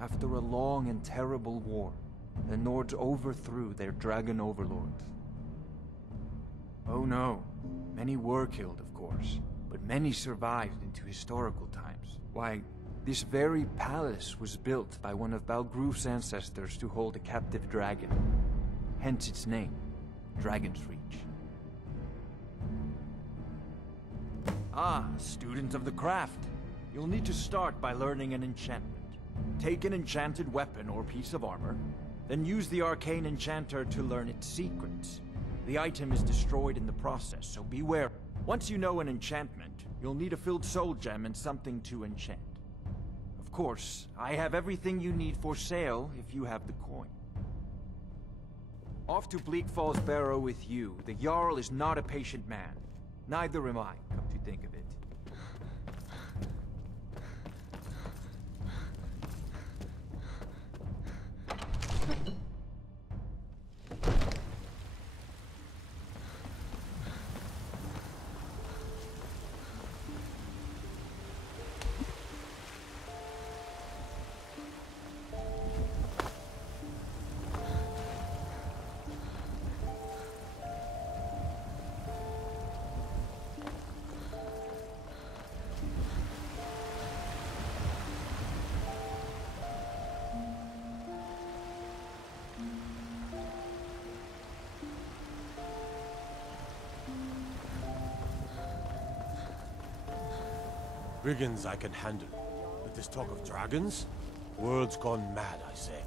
After a long and terrible war, the Nords overthrew their dragon overlords. Oh no, many were killed, of course, but many survived into historical times. Why, this very palace was built by one of Balgruf's ancestors to hold a captive dragon. Hence its name, Dragon's Reach. Ah, student of the craft. You'll need to start by learning an enchantment. Take an enchanted weapon or piece of armor, then use the arcane enchanter to learn its secrets. The item is destroyed in the process, so beware. Once you know an enchantment, you'll need a filled soul gem and something to enchant. Of course, I have everything you need for sale if you have the coin. Off to Bleak Falls Barrow with you. The Jarl is not a patient man. Neither am I, come to think of it. Brigands I can handle, but this talk of dragons? World's gone mad, I say.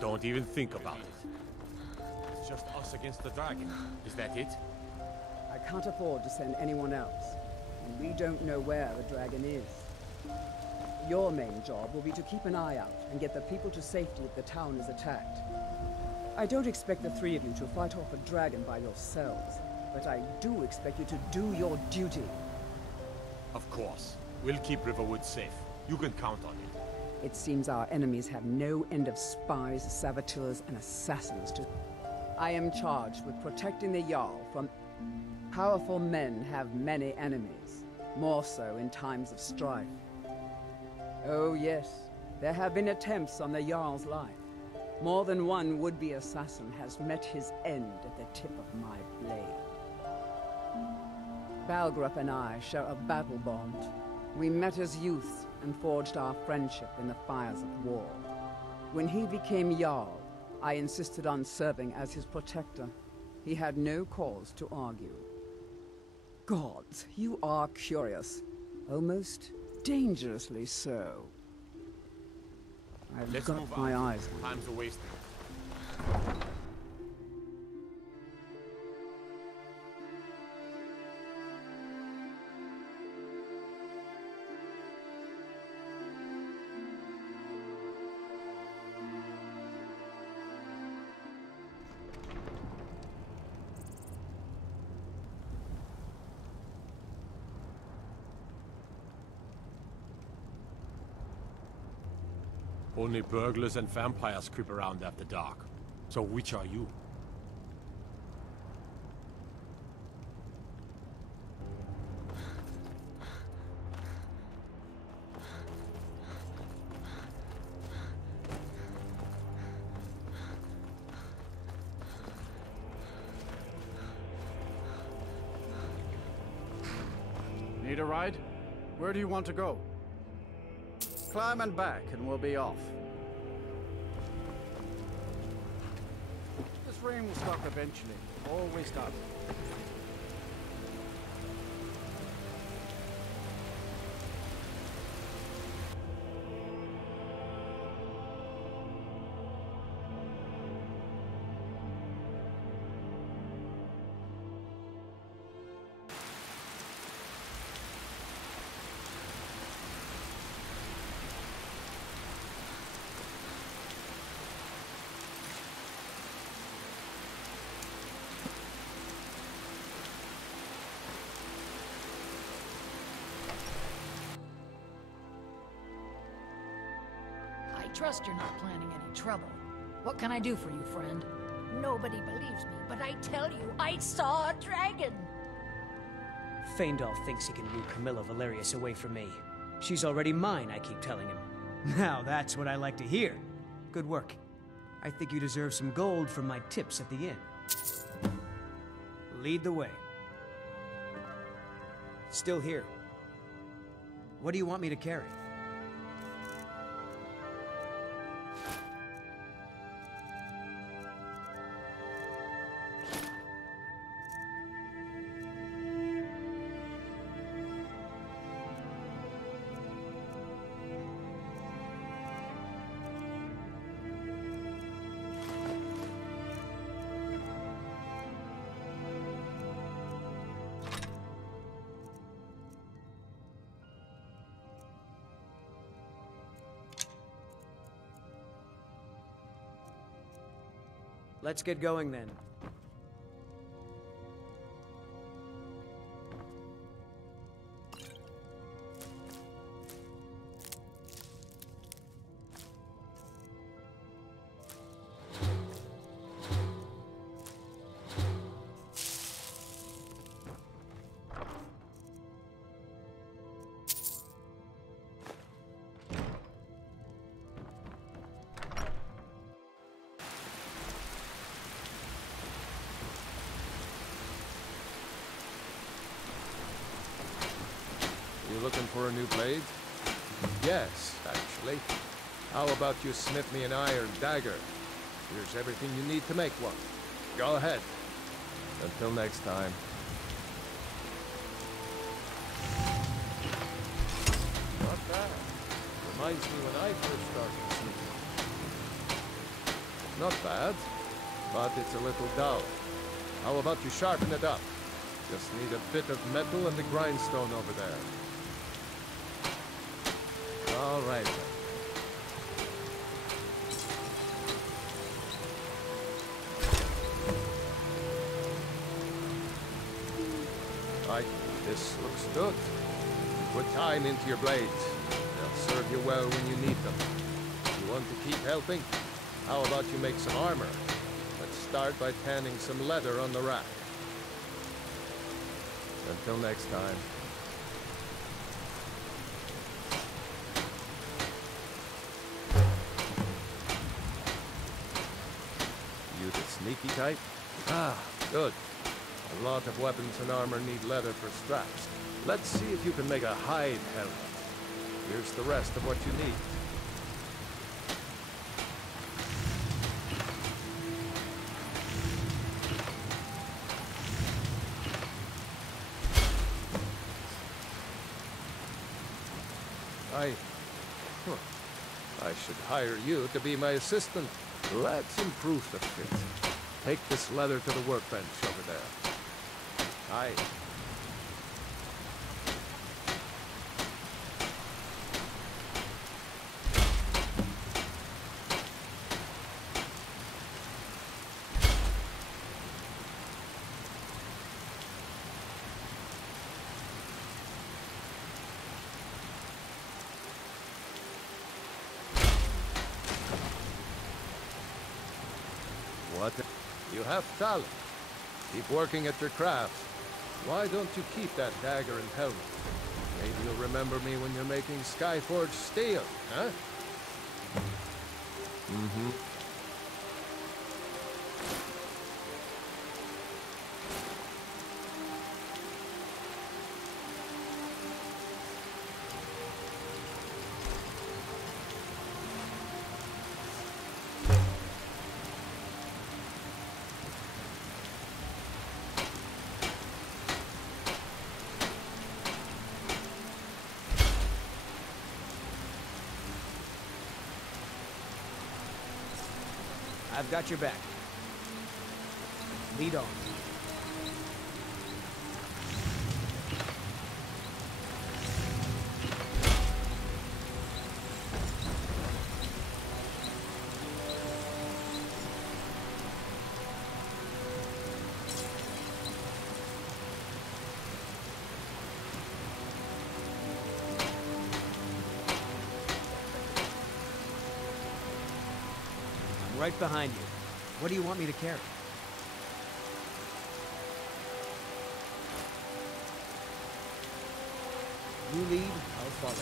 Don't even think about it. It's just us against the dragon. Is that it? I can't afford to send anyone else, and we don't know where the dragon is. Your main job will be to keep an eye out and get the people to safety if the town is attacked. I don't expect the three of you to fight off a dragon by yourselves, but I do expect you to do your duty. Of course. We'll keep Riverwood safe. You can count on it. It seems our enemies have no end of spies, saboteurs, and assassins to... I am charged with protecting the Jarl from... Powerful men have many enemies, more so in times of strife. Oh yes, there have been attempts on the Jarl's life. More than one would-be assassin has met his end at the tip of my blade. Balgruuf and I share a battle bond. We met as youths and forged our friendship in the fires of war. When he became Jarl, I insisted on serving as his protector. He had no cause to argue. Gods, you are curious. Almost dangerously so. I've got my eyes on you. Time's a waste. Only burglars and vampires creep around after dark. So which are you? Need a ride? Where do you want to go? Climb and back and we'll be off. This rain will stop eventually. Always does. trust you're not planning any trouble. What can I do for you, friend? Nobody believes me, but I tell you, I saw a dragon! Faendal thinks he can woo Camilla Valerius away from me. She's already mine, I keep telling him. Now that's what I like to hear. Good work. I think you deserve some gold from my tips at the inn. Lead the way. Still here. What do you want me to carry? Let's get going then. You looking for a new blade? Yes, actually. How about you smith me an iron dagger? Here's everything you need to make one. Go ahead. Until next time. Not bad. Reminds me when I first started smithing. Not bad, but it's a little dull. How about you sharpen it up? Just need a bit of metal and the grindstone over there. All right, then. Right, this looks good. Put time into your blades. They'll serve you well when you need them. You want to keep helping? How about you make some armor? Let's start by tanning some leather on the rack. Until next time. You the sneaky type? Ah, good. A lot of weapons and armor need leather for straps. Let's see if you can make a hide helmet. Here's the rest of what you need. I should hire you to be my assistant. Let's improve the fit. Take this leather to the workbench over there. Aye. What? You have talent. Keep working at your craft. Why don't you keep that dagger and helmet? Maybe you'll remember me when you're making Skyforged steel, huh? Mm-hmm. I've got your back. Lead on. right behind you. What do you want me to carry? You lead, I'll follow.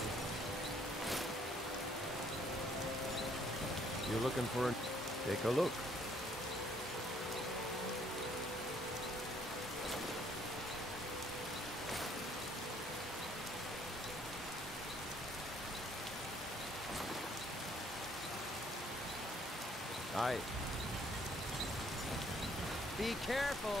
You're looking for a... Take a look. Aye. Be careful!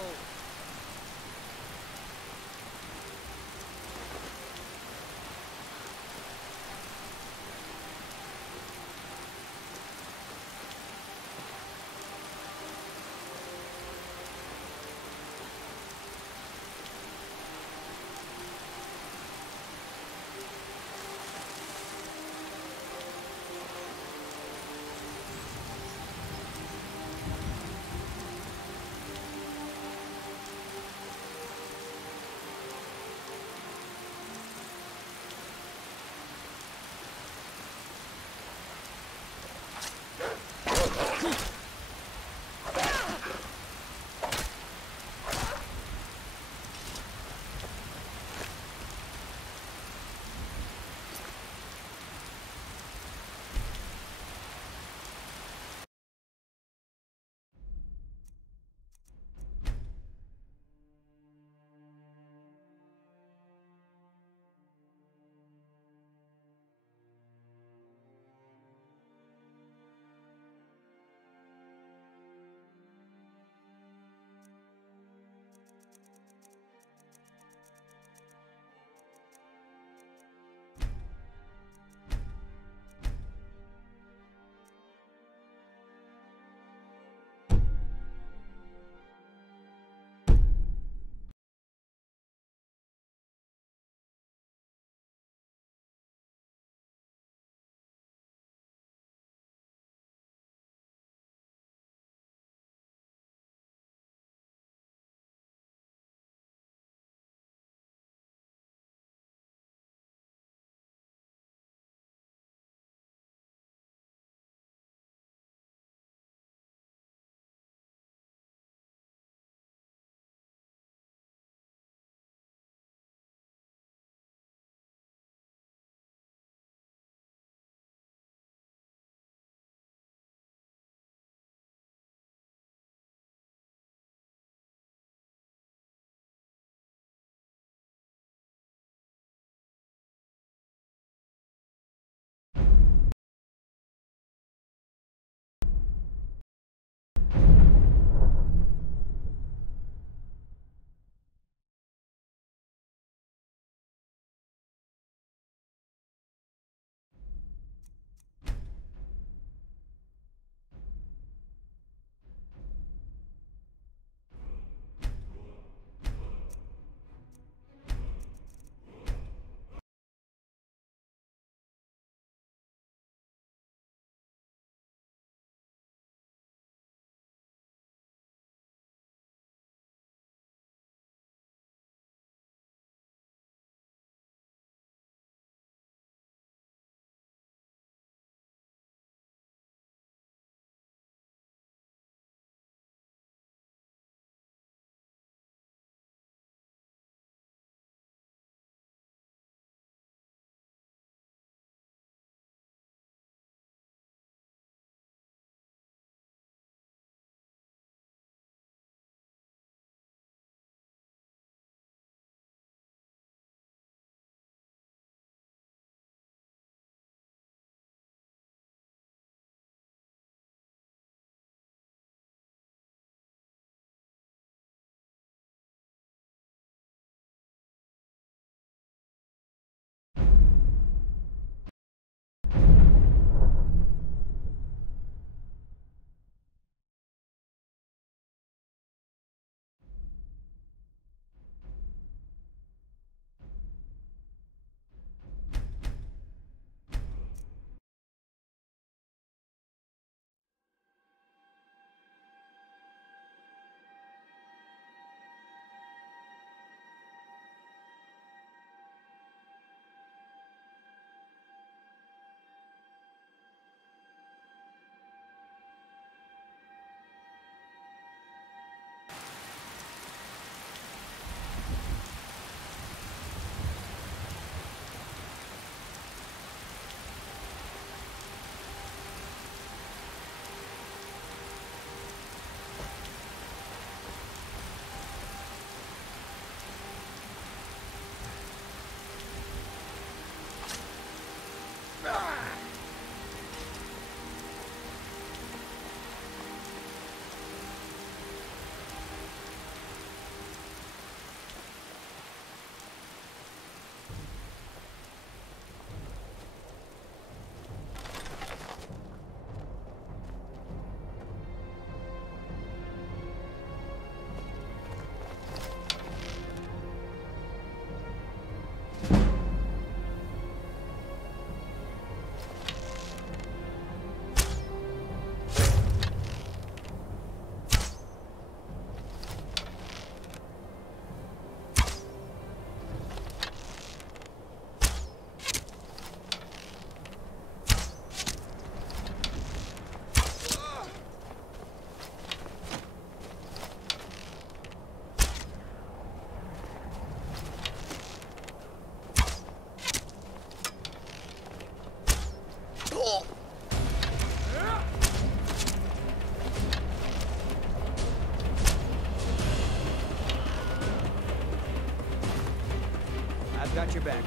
Got your back.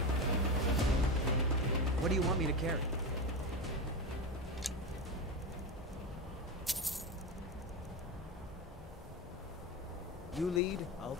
What do you want me to carry? You lead, I'll...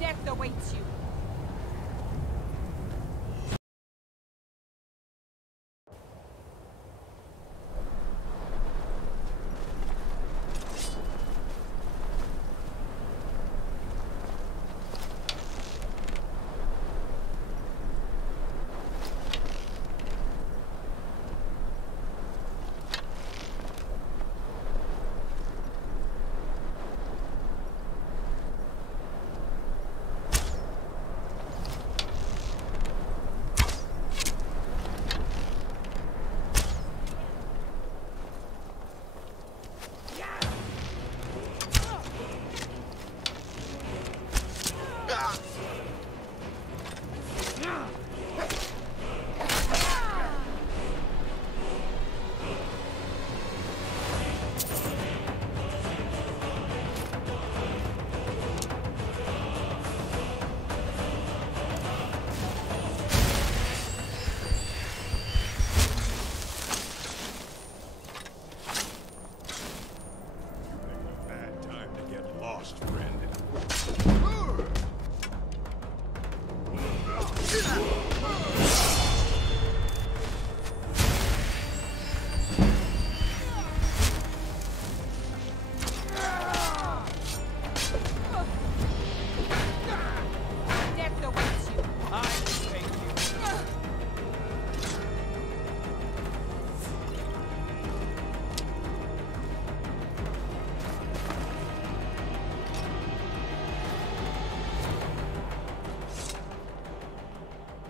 Death awaits you.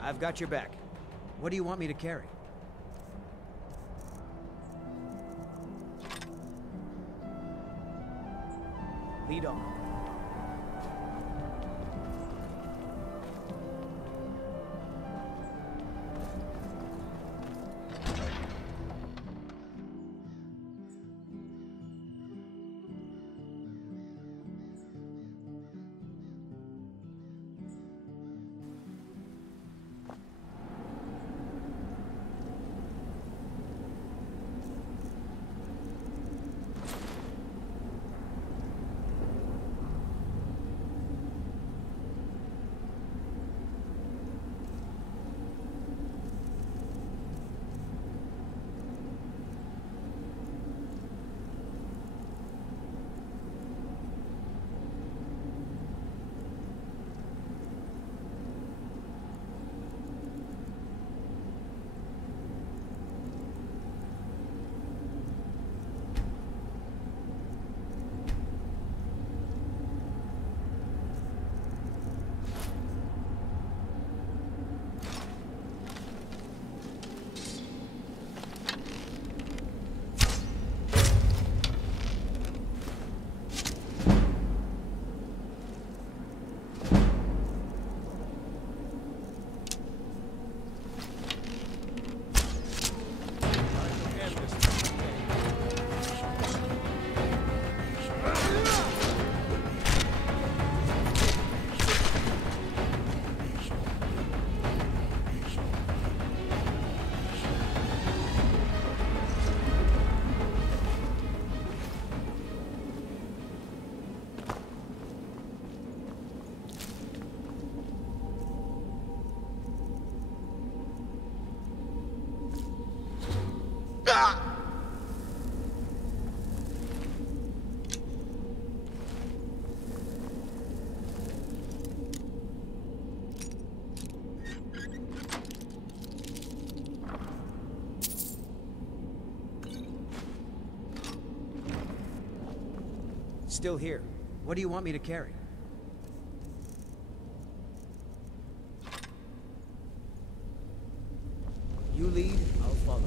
I've got your back. What do you want me to carry? Lead on. Still here. What do you want me to carry? You lead, I'll follow.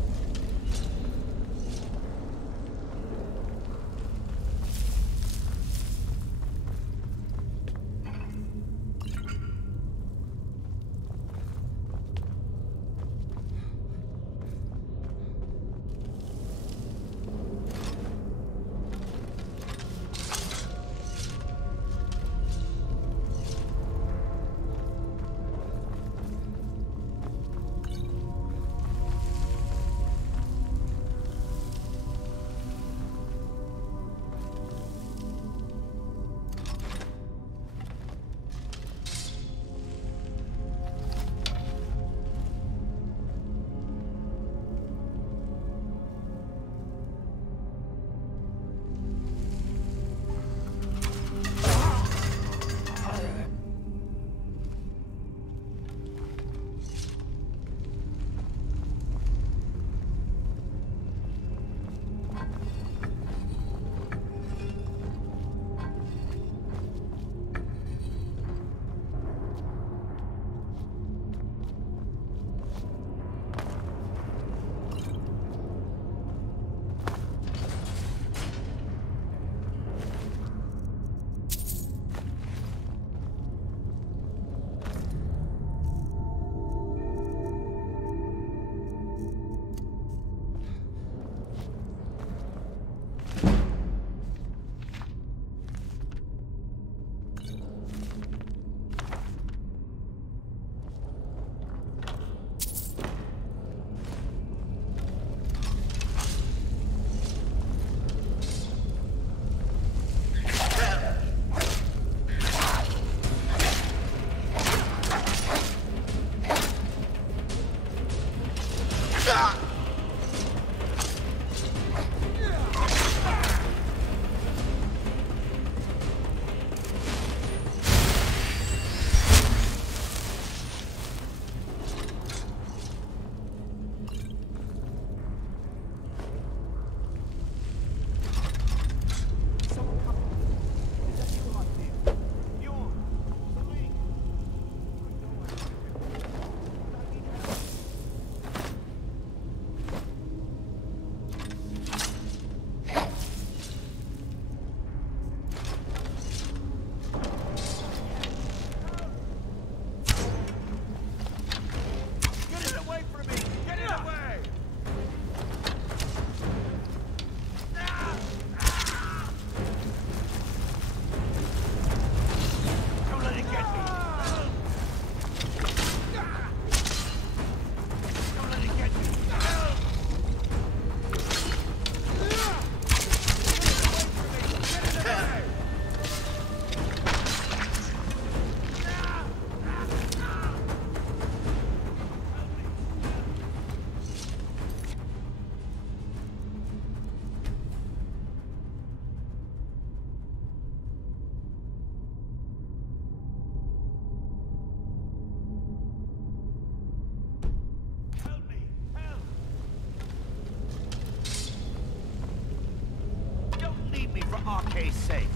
safe.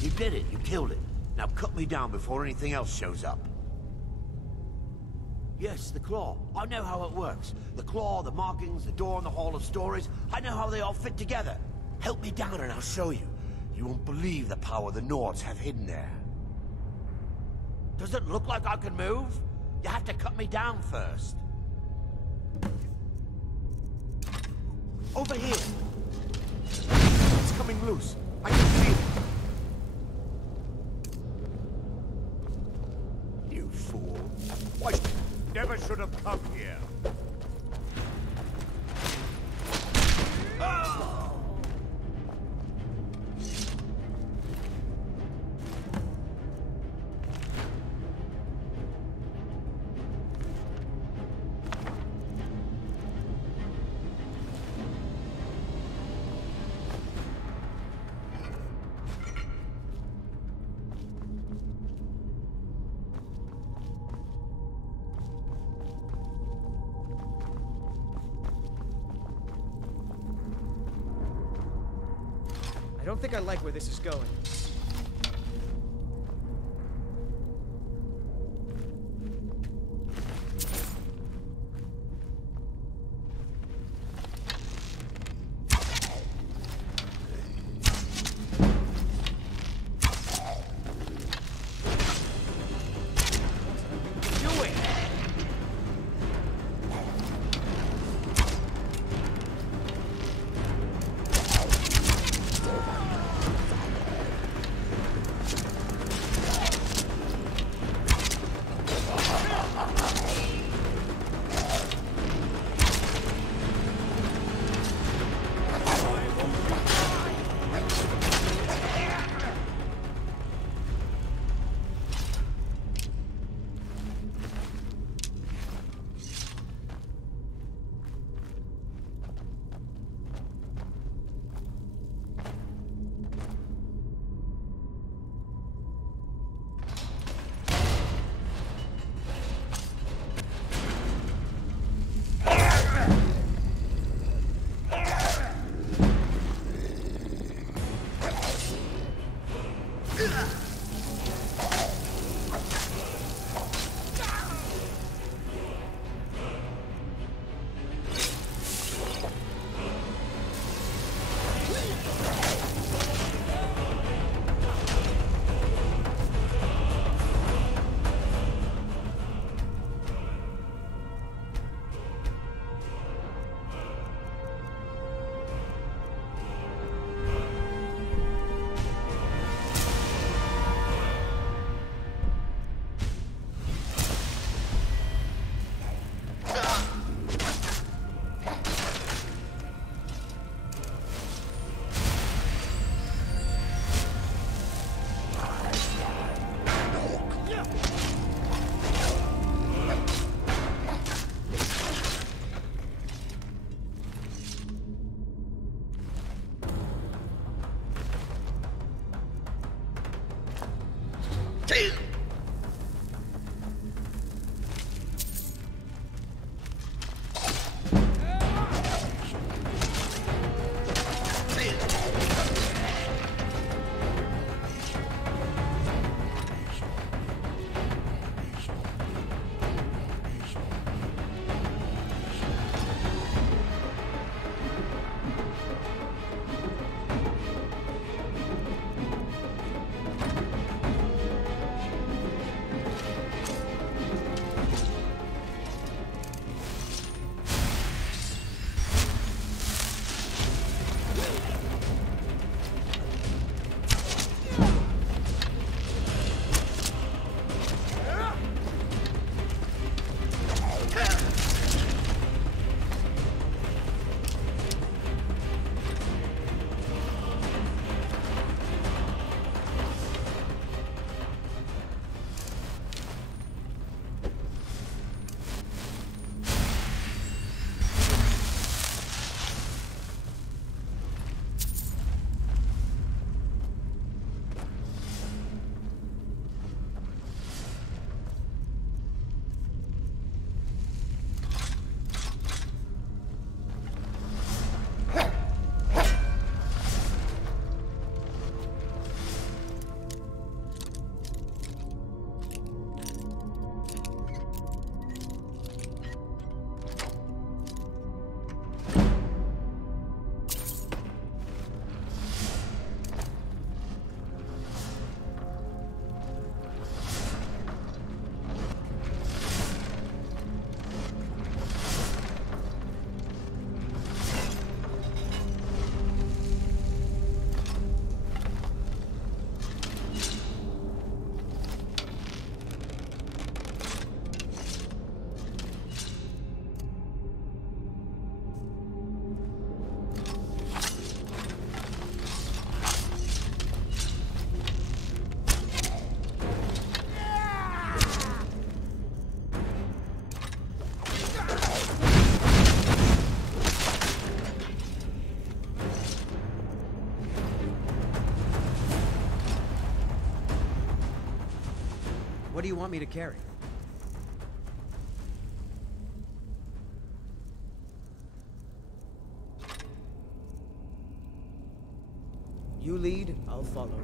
You did it. You killed it. Now cut me down before anything else shows up. Yes, the claw. I know how it works. The claw, the markings, the door in the Hall of Stories. I know how they all fit together. Help me down and I'll show you. You won't believe the power the Nords have hidden there. Does it look like I can move? You have to cut me down first. Over here. It's coming loose. I can feel it. You fool. Why? Never should have come here. I don't think I like where this is going. do you want me to carry? You lead, I'll follow.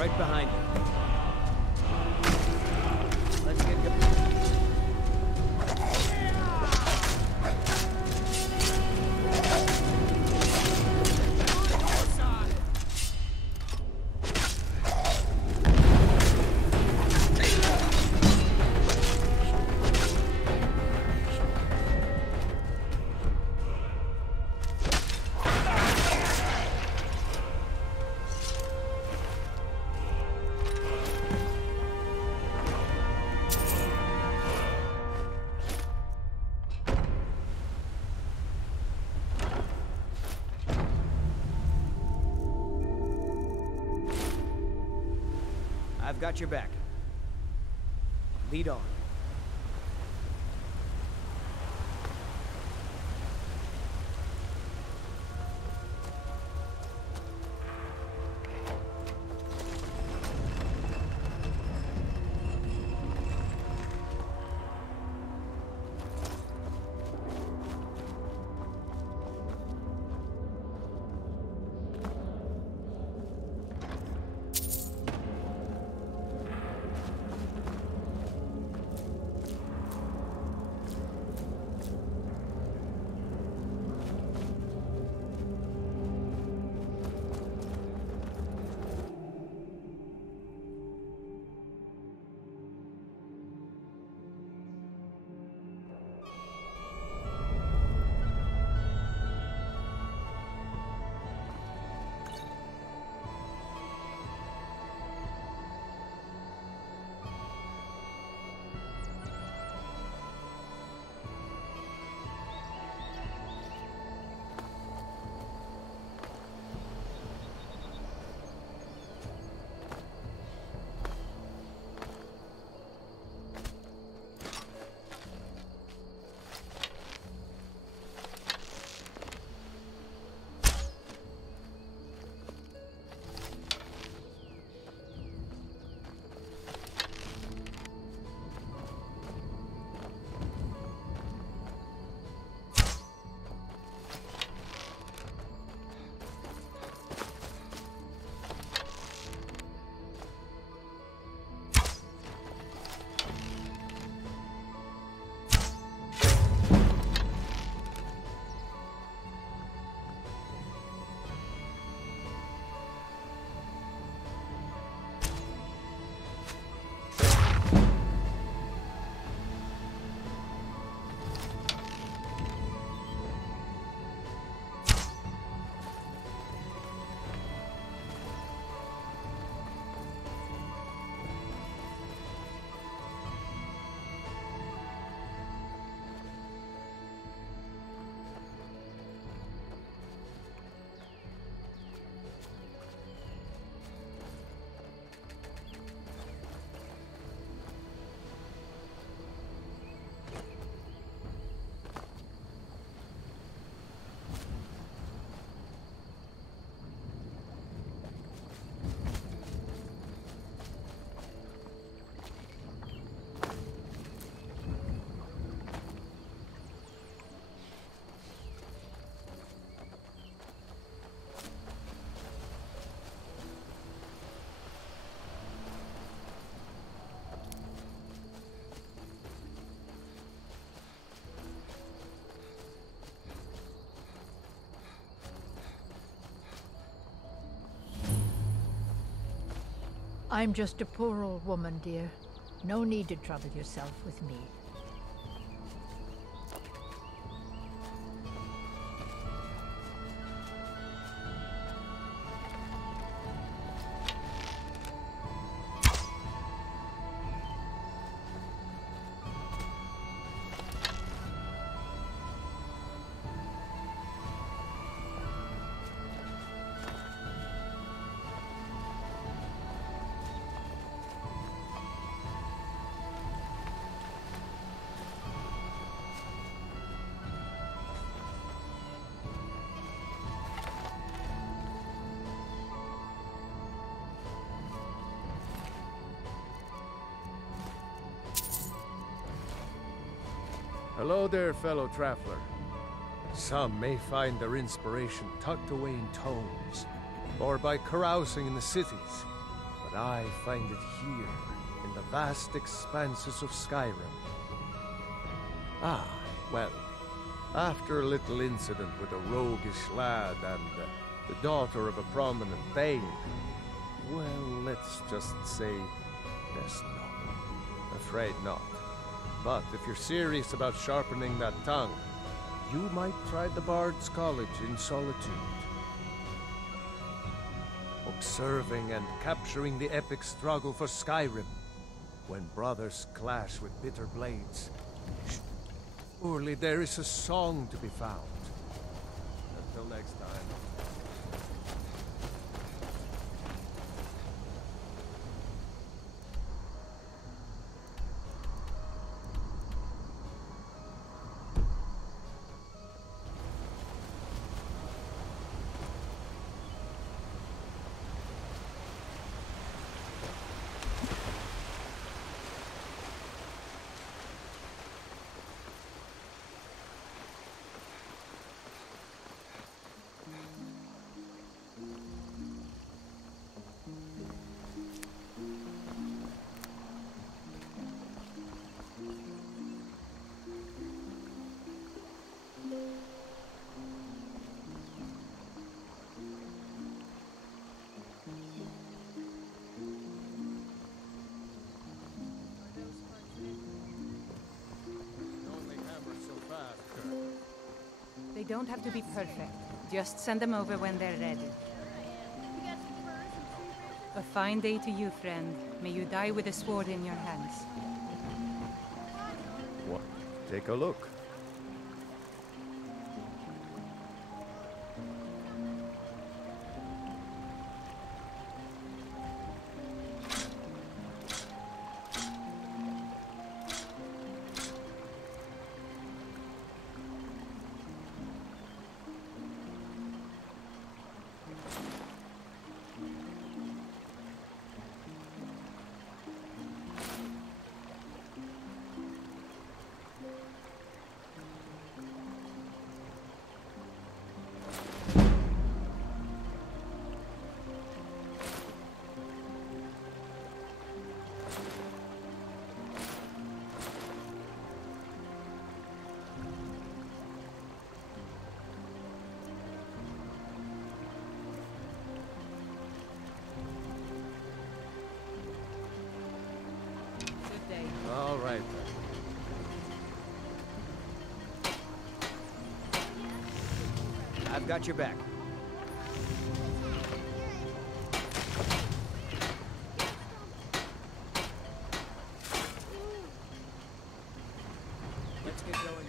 Right behind you. Let's get going. I've got your back. Lead on. I'm just a poor old woman, dear. No need to trouble yourself with me. Hello there, fellow traveler. Some may find their inspiration tucked away in tomes, or by carousing in the cities. but I find it here, in the vast expanses of Skyrim. Ah, well, after a little incident with a roguish lad and the daughter of a prominent thane, well, let's just say best not. Afraid not. But if you're serious about sharpening that tongue, you might try the Bard's College in solitude. Observing and capturing the epic struggle for Skyrim, when brothers clash with bitter blades. Surely there is a song to be found. Until next time. They don't have to be perfect. Just send them over when they're ready. A fine day to you, friend. May you die with a sword in your hands. What? Take a look. All right. I've got your back. Let's get going.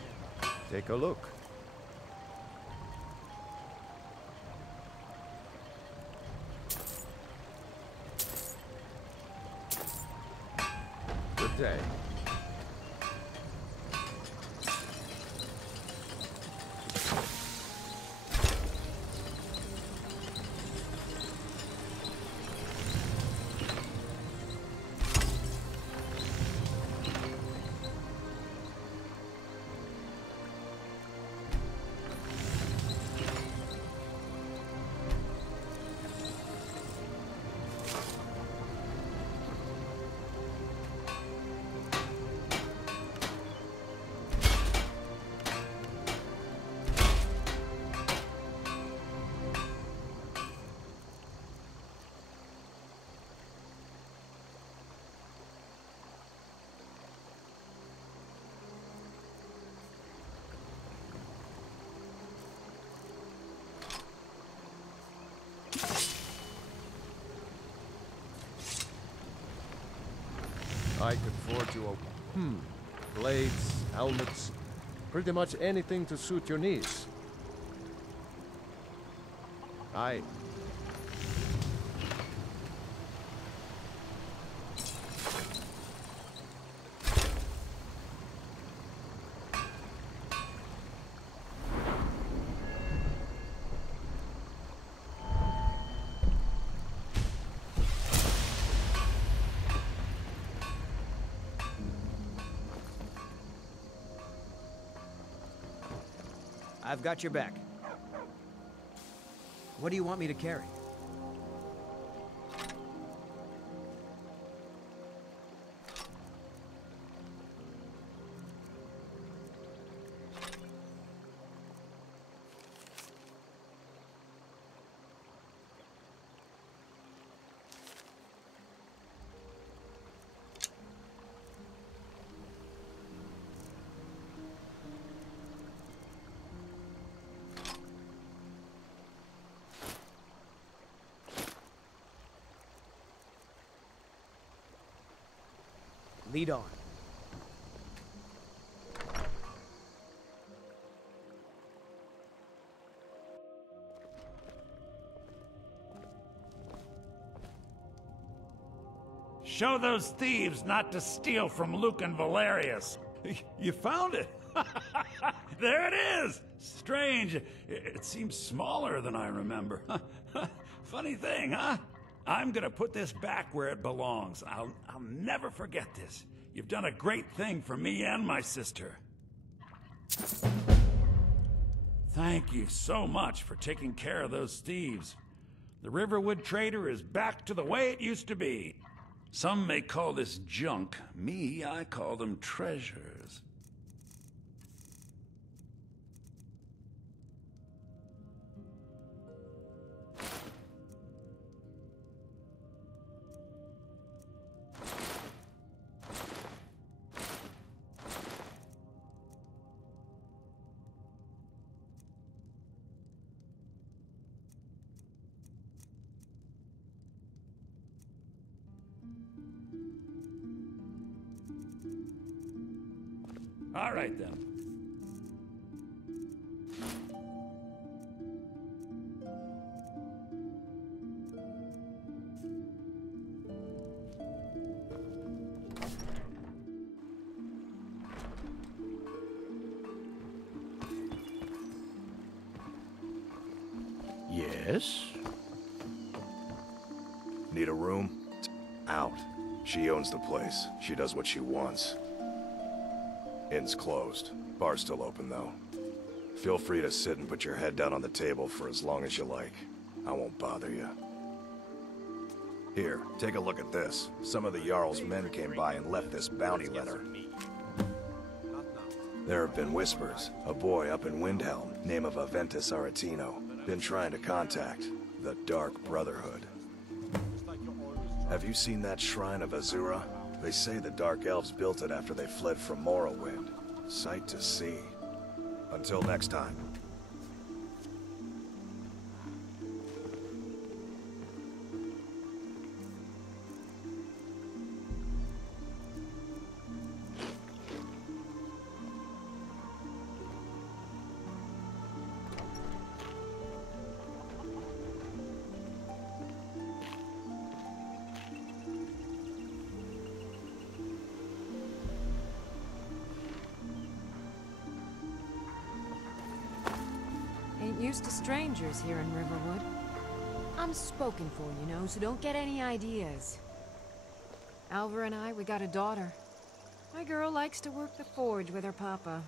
Take a look. Good day. I could forge you a... blades, helmets, pretty much anything to suit your needs. I've got your back. What do you want me to carry? Lead on. Show those thieves not to steal from Luke and Valerius. You found it! There it is! Strange. It seems smaller than I remember. Funny thing, huh? I'm gonna put this back where it belongs. I'll never forget this. You've done a great thing for me and my sister. Thank you so much for taking care of those thieves. The Riverwood Trader is back to the way it used to be. Some may call this junk. Me, I call them treasures. All right, then. Yes? Need a room? Out. She owns the place. She does what she wants. Inn's closed. Bar's still open, though. Feel free to sit and put your head down on the table for as long as you like. I won't bother you. Here, take a look at this. Some of the Jarl's men came by and left this bounty letter. There have been whispers. A boy up in Windhelm, name of Aventus Aretino, been trying to contact the Dark Brotherhood. Have you seen that shrine of Azura? They say the Dark Elves built it after they fled from Morrowind. Sight to see. Until next time. Ain't used to strangers here in Riverwood. I'm spoken for, you know, so don't get any ideas. Alva and I, we got a daughter. My girl likes to work the forge with her papa.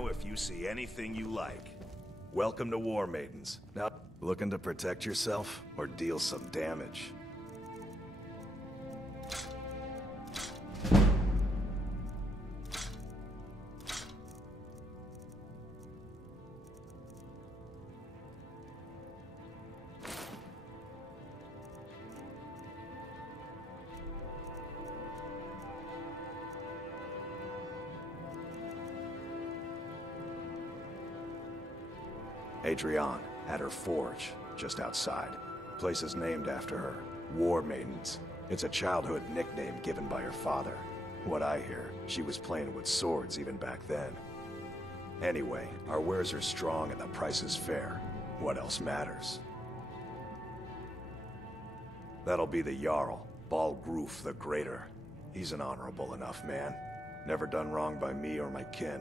know if you see anything you like. Welcome to War Maidens. Now, looking to protect yourself or deal some damage? Adrienne had her forge just outside. Place is named after her. War Maidens. It's a childhood nickname given by her father. What I hear, she was playing with swords even back then. Anyway, our wares are strong and the price is fair. What else matters? That'll be the Jarl, Balgruf the Greater. He's an honorable enough man. Never done wrong by me or my kin.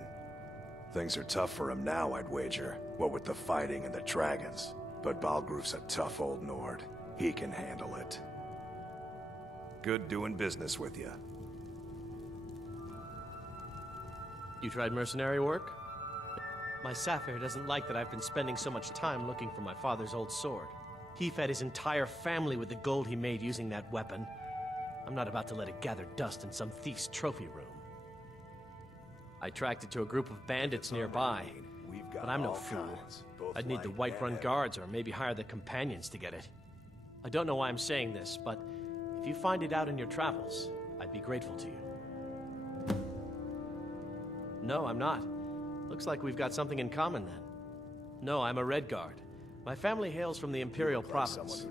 Things are tough for him now, I'd wager. What with the fighting and the dragons. But Balgruf's a tough old Nord. He can handle it. Good doing business with you. You tried mercenary work? My Sapphire doesn't like that I've been spending so much time looking for my father's old sword. He fed his entire family with the gold he made using that weapon. I'm not about to let it gather dust in some thief's trophy room. I tracked it to a group of bandits nearby, but I'm no fool. I'd need the Whiterun guards or maybe hire the companions to get it. I don't know why I'm saying this, but if you find it out in your travels, I'd be grateful to you. No, I'm not. Looks like we've got something in common then. No, I'm a Red Guard. My family hails from the Imperial province.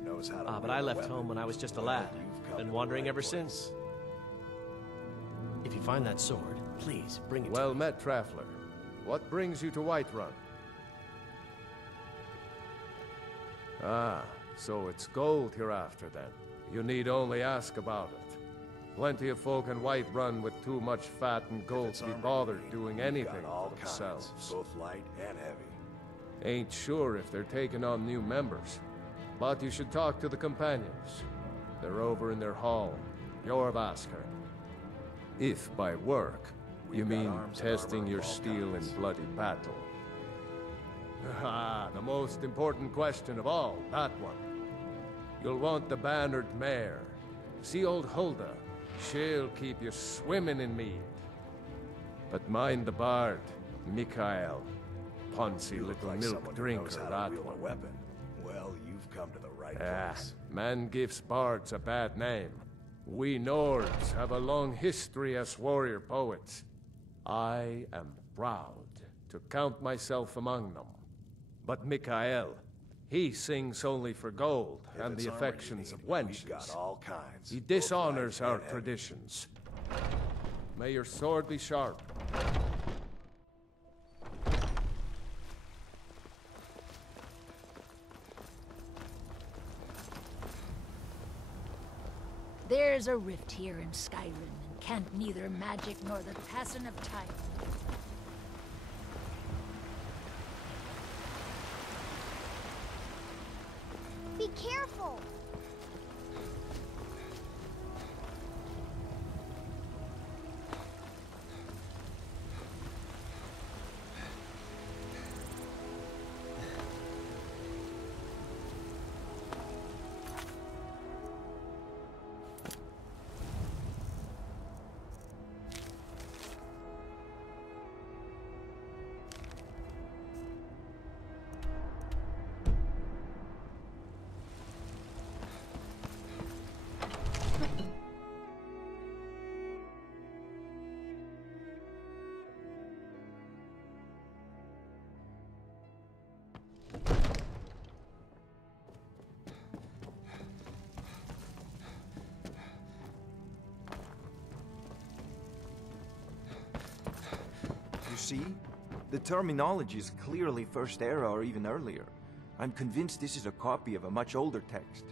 But I left home when I was just a lad. Been wandering ever since. If you find that sword, please bring it to me. Well met, Traveler. What brings you to Whiterun? Ah, so it's gold you're after then. You need only ask about it. Plenty of folk in Whiterun with too much fat and gold to be bothered doing anything for themselves. Both light and heavy. Ain't sure if they're taking on new members, but you should talk to the companions. They're over in their hall, Jorvaskr. If by work, you mean testing your steel in bloody battle. Ah, the most important question of all, that one. You'll want the bannered mare. See old Hulda, she'll keep you swimming in mead. But mind the bard, Mikael. Poncy little milk drinker, that one. Weapon. Well, you've come to the right place. Man gives bards a bad name. We Nords have a long history as warrior poets. I am proud to count myself among them. But Mikael, he sings only for gold and the affections of wenches. Got all kinds. He dishonors our traditions. May your sword be sharp. There's a rift here in Skyrim, and can't neither magic nor the passing of time. Be careful! See? The terminology is clearly First Era or even earlier. I'm convinced this is a copy of a much older text.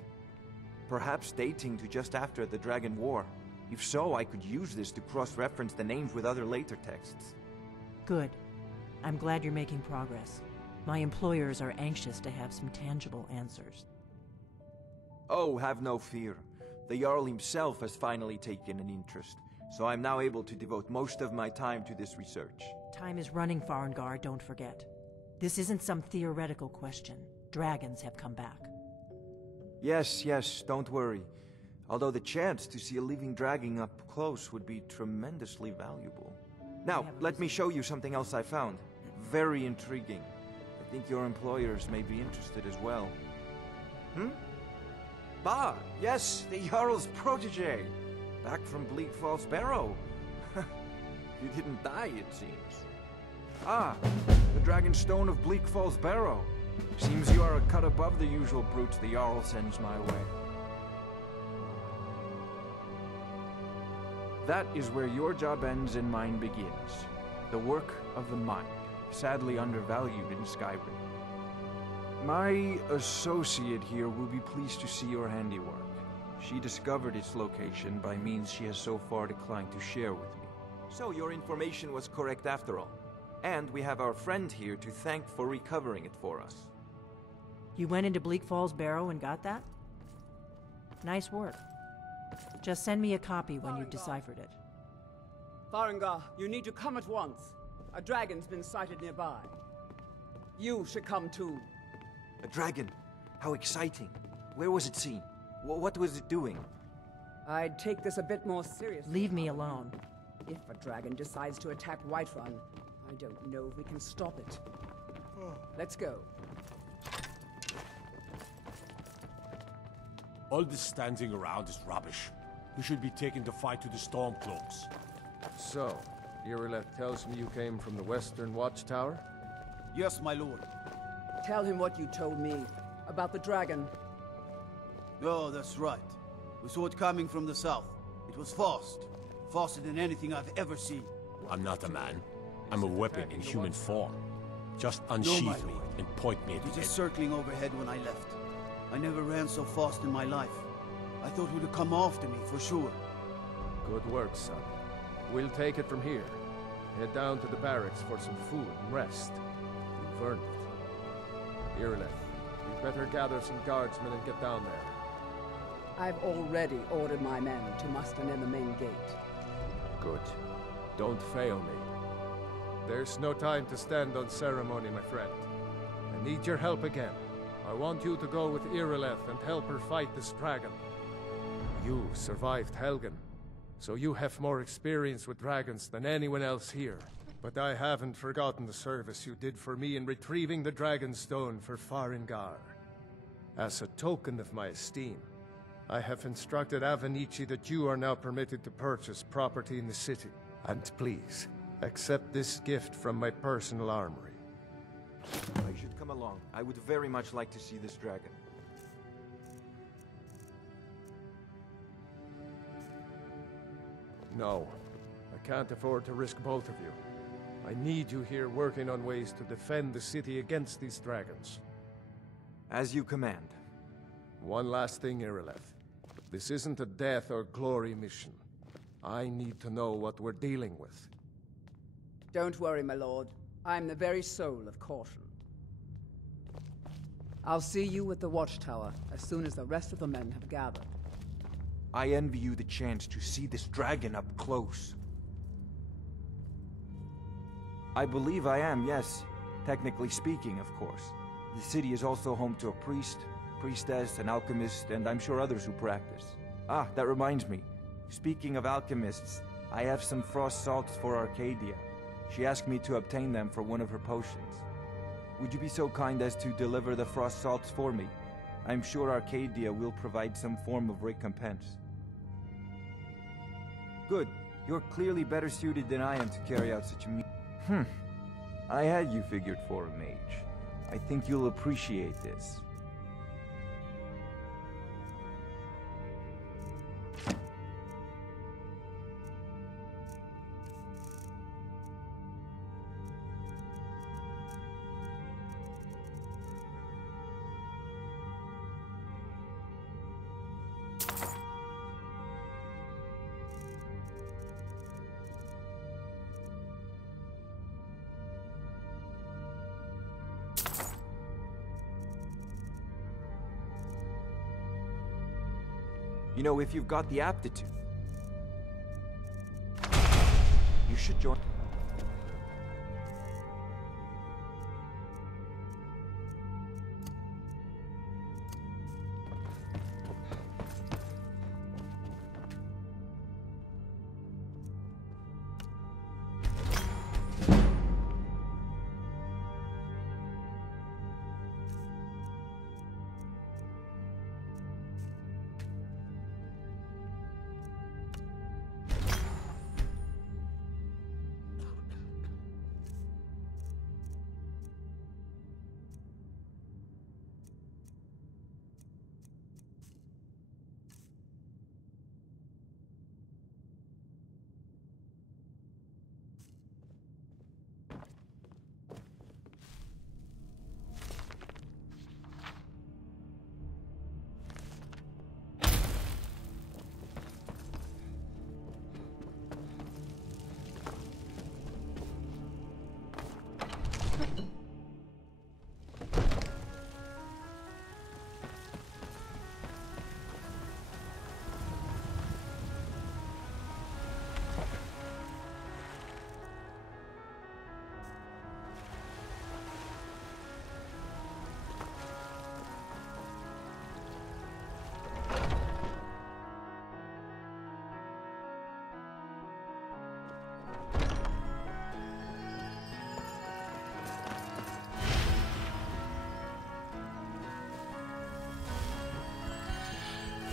Perhaps dating to just after the Dragon War. If so, I could use this to cross-reference the names with other later texts. Good. I'm glad you're making progress. My employers are anxious to have some tangible answers. Oh, have no fear. The Jarl himself has finally taken an interest, so I'm now able to devote most of my time to this research. Time is running, Farengar, don't forget. This isn't some theoretical question. Dragons have come back. Yes, yes, don't worry. Although the chance to see a living dragon up close would be tremendously valuable. Now, let me show you something else I found. Very intriguing. I think your employers may be interested as well. Bah, yes, the Jarl's protege. Back from Bleak Falls Barrow. You didn't die, it seems. Ah, the Dragon Stone of Bleak Falls Barrow. Seems you are a cut above the usual brutes the Jarl sends my way. That is where your job ends and mine begins. The work of the mind, sadly undervalued in Skyrim. My associate here will be pleased to see your handiwork. She discovered its location by means she has so far declined to share with me. So your information was correct after all. And we have our friend here to thank for recovering it for us. You went into Bleak Falls Barrow and got that? Nice work. Just send me a copy when you've deciphered it. Farengar, you need to come at once. A dragon's been sighted nearby. You should come too. A dragon? How exciting. Where was it seen? What was it doing? I'd take this a bit more seriously. Leave me alone. If a dragon decides to attack Whiterun, I don't know if we can stop it. Let's go. All this standing around is rubbish. We should be taking the fight to the Stormcloaks. So, Irileth tells me you came from the Western Watchtower? Yes, my lord. Tell him what you told me about the dragon. Oh, that's right. We saw it coming from the south. It was fast. Faster than anything I've ever seen. I'm not a man. I'm a weapon in human form. Just unsheath me and point me at the It was just circling overhead when I left. I never ran so fast in my life. I thought it would have come after me, for sure. Good work, son. We'll take it from here. Head down to the barracks for some food and rest. You've earned it. Irileth, you'd better gather some guardsmen and get down there. I've already ordered my men to muster near the main gate. Good. Don't fail me. There's no time to stand on ceremony, my friend. I need your help again. I want you to go with Irileth and help her fight this dragon. You survived Helgen, so you have more experience with dragons than anyone else here. But I haven't forgotten the service you did for me in retrieving the Dragon Stone for Farengar. As a token of my esteem, I have instructed Avenici that you are now permitted to purchase property in the city. And please, accept this gift from my personal armory. I should come along. I would very much like to see this dragon. No, I can't afford to risk both of you. I need you here working on ways to defend the city against these dragons. As you command. One last thing, Irileth. This isn't a death or glory mission. I need to know what we're dealing with. Don't worry, my lord. I'm the very soul of caution. I'll see you at the Watchtower as soon as the rest of the men have gathered. I envy you the chance to see this dragon up close. I believe I am, yes. Technically speaking, of course. The city is also home to a priest, priestess, an alchemist, and I'm sure others who practice. Ah, that reminds me. Speaking of alchemists, I have some frost salts for Arcadia. She asked me to obtain them for one of her potions. Would you be so kind as to deliver the frost salts for me? I'm sure Arcadia will provide some form of recompense. Good. You're clearly better suited than I am to carry out such a I had you figured for a mage. I think you'll appreciate this. You know, if you've got the aptitude, you should join.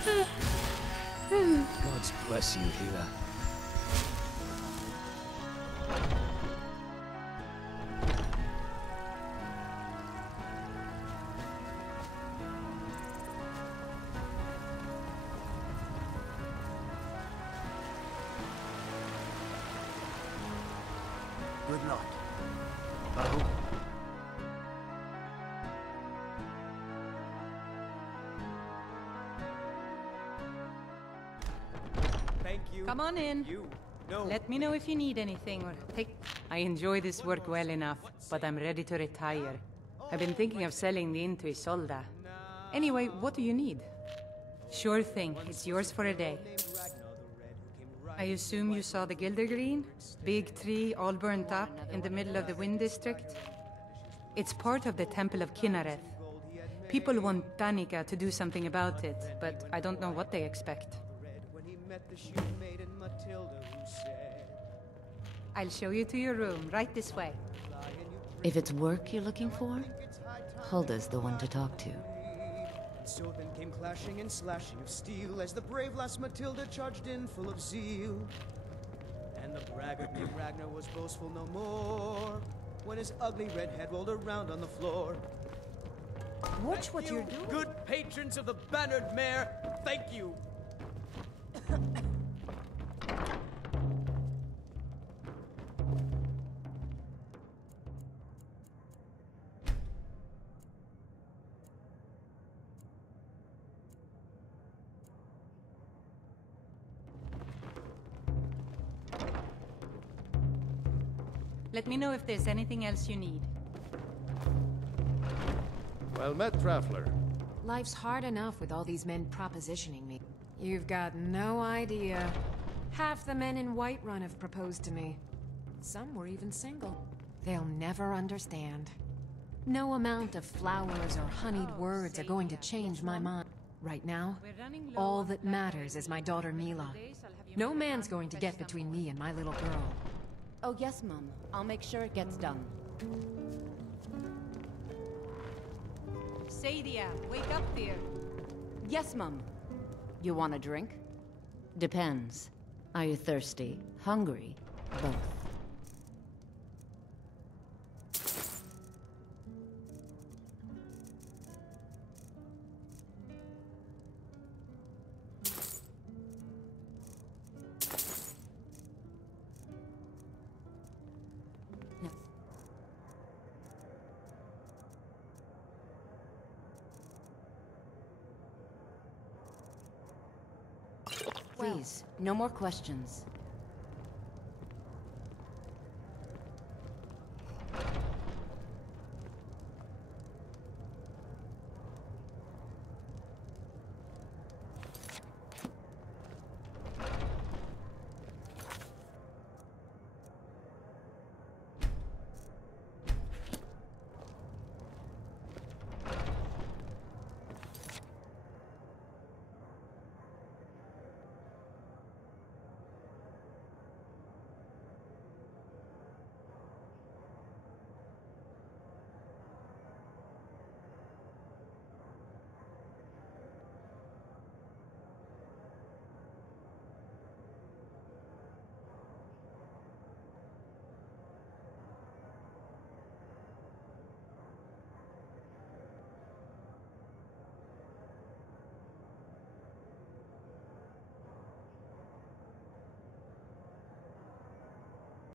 God bless you, healer. Good luck. I hope. Thank you. Come on in. No. Let me know if you need anything or take... I enjoy this work well enough, but I'm ready to retire. I've been thinking of selling the inn to Isolda. Anyway, what do you need? Sure thing. It's yours for a day. I assume you saw the Gildergreen? Big tree, all burnt up, in the middle of the Wind District? It's part of the Temple of Kinnareth. People want Danica to do something about it, but I don't know what they expect. I'll show you to your room, right this way. If it's work you're looking for, Hulda's the one to talk to. So then came clashing and slashing of steel as the brave lass Matilda charged in full of zeal. And the braggart named Ragnar was boastful no more when his ugly red head rolled around on the floor. Watch what you're doing. Good patrons of the bannered mare, thank you. Let me know if there's anything else you need. Well met, traveler. Life's hard enough with all these men propositioning me. You've got no idea. Half the men in Whiterun have proposed to me. Some were even single. They'll never understand. No amount of flowers or honeyed words are going to change my mind. Right now, all that matters is my daughter Mila. No man's going to get between me and my little girl. Oh yes, Mum. I'll make sure it gets done. Sadia, wake up there. Yes, Mum. You want a drink? Depends. Are you thirsty? Hungry? Both. Please, no more questions.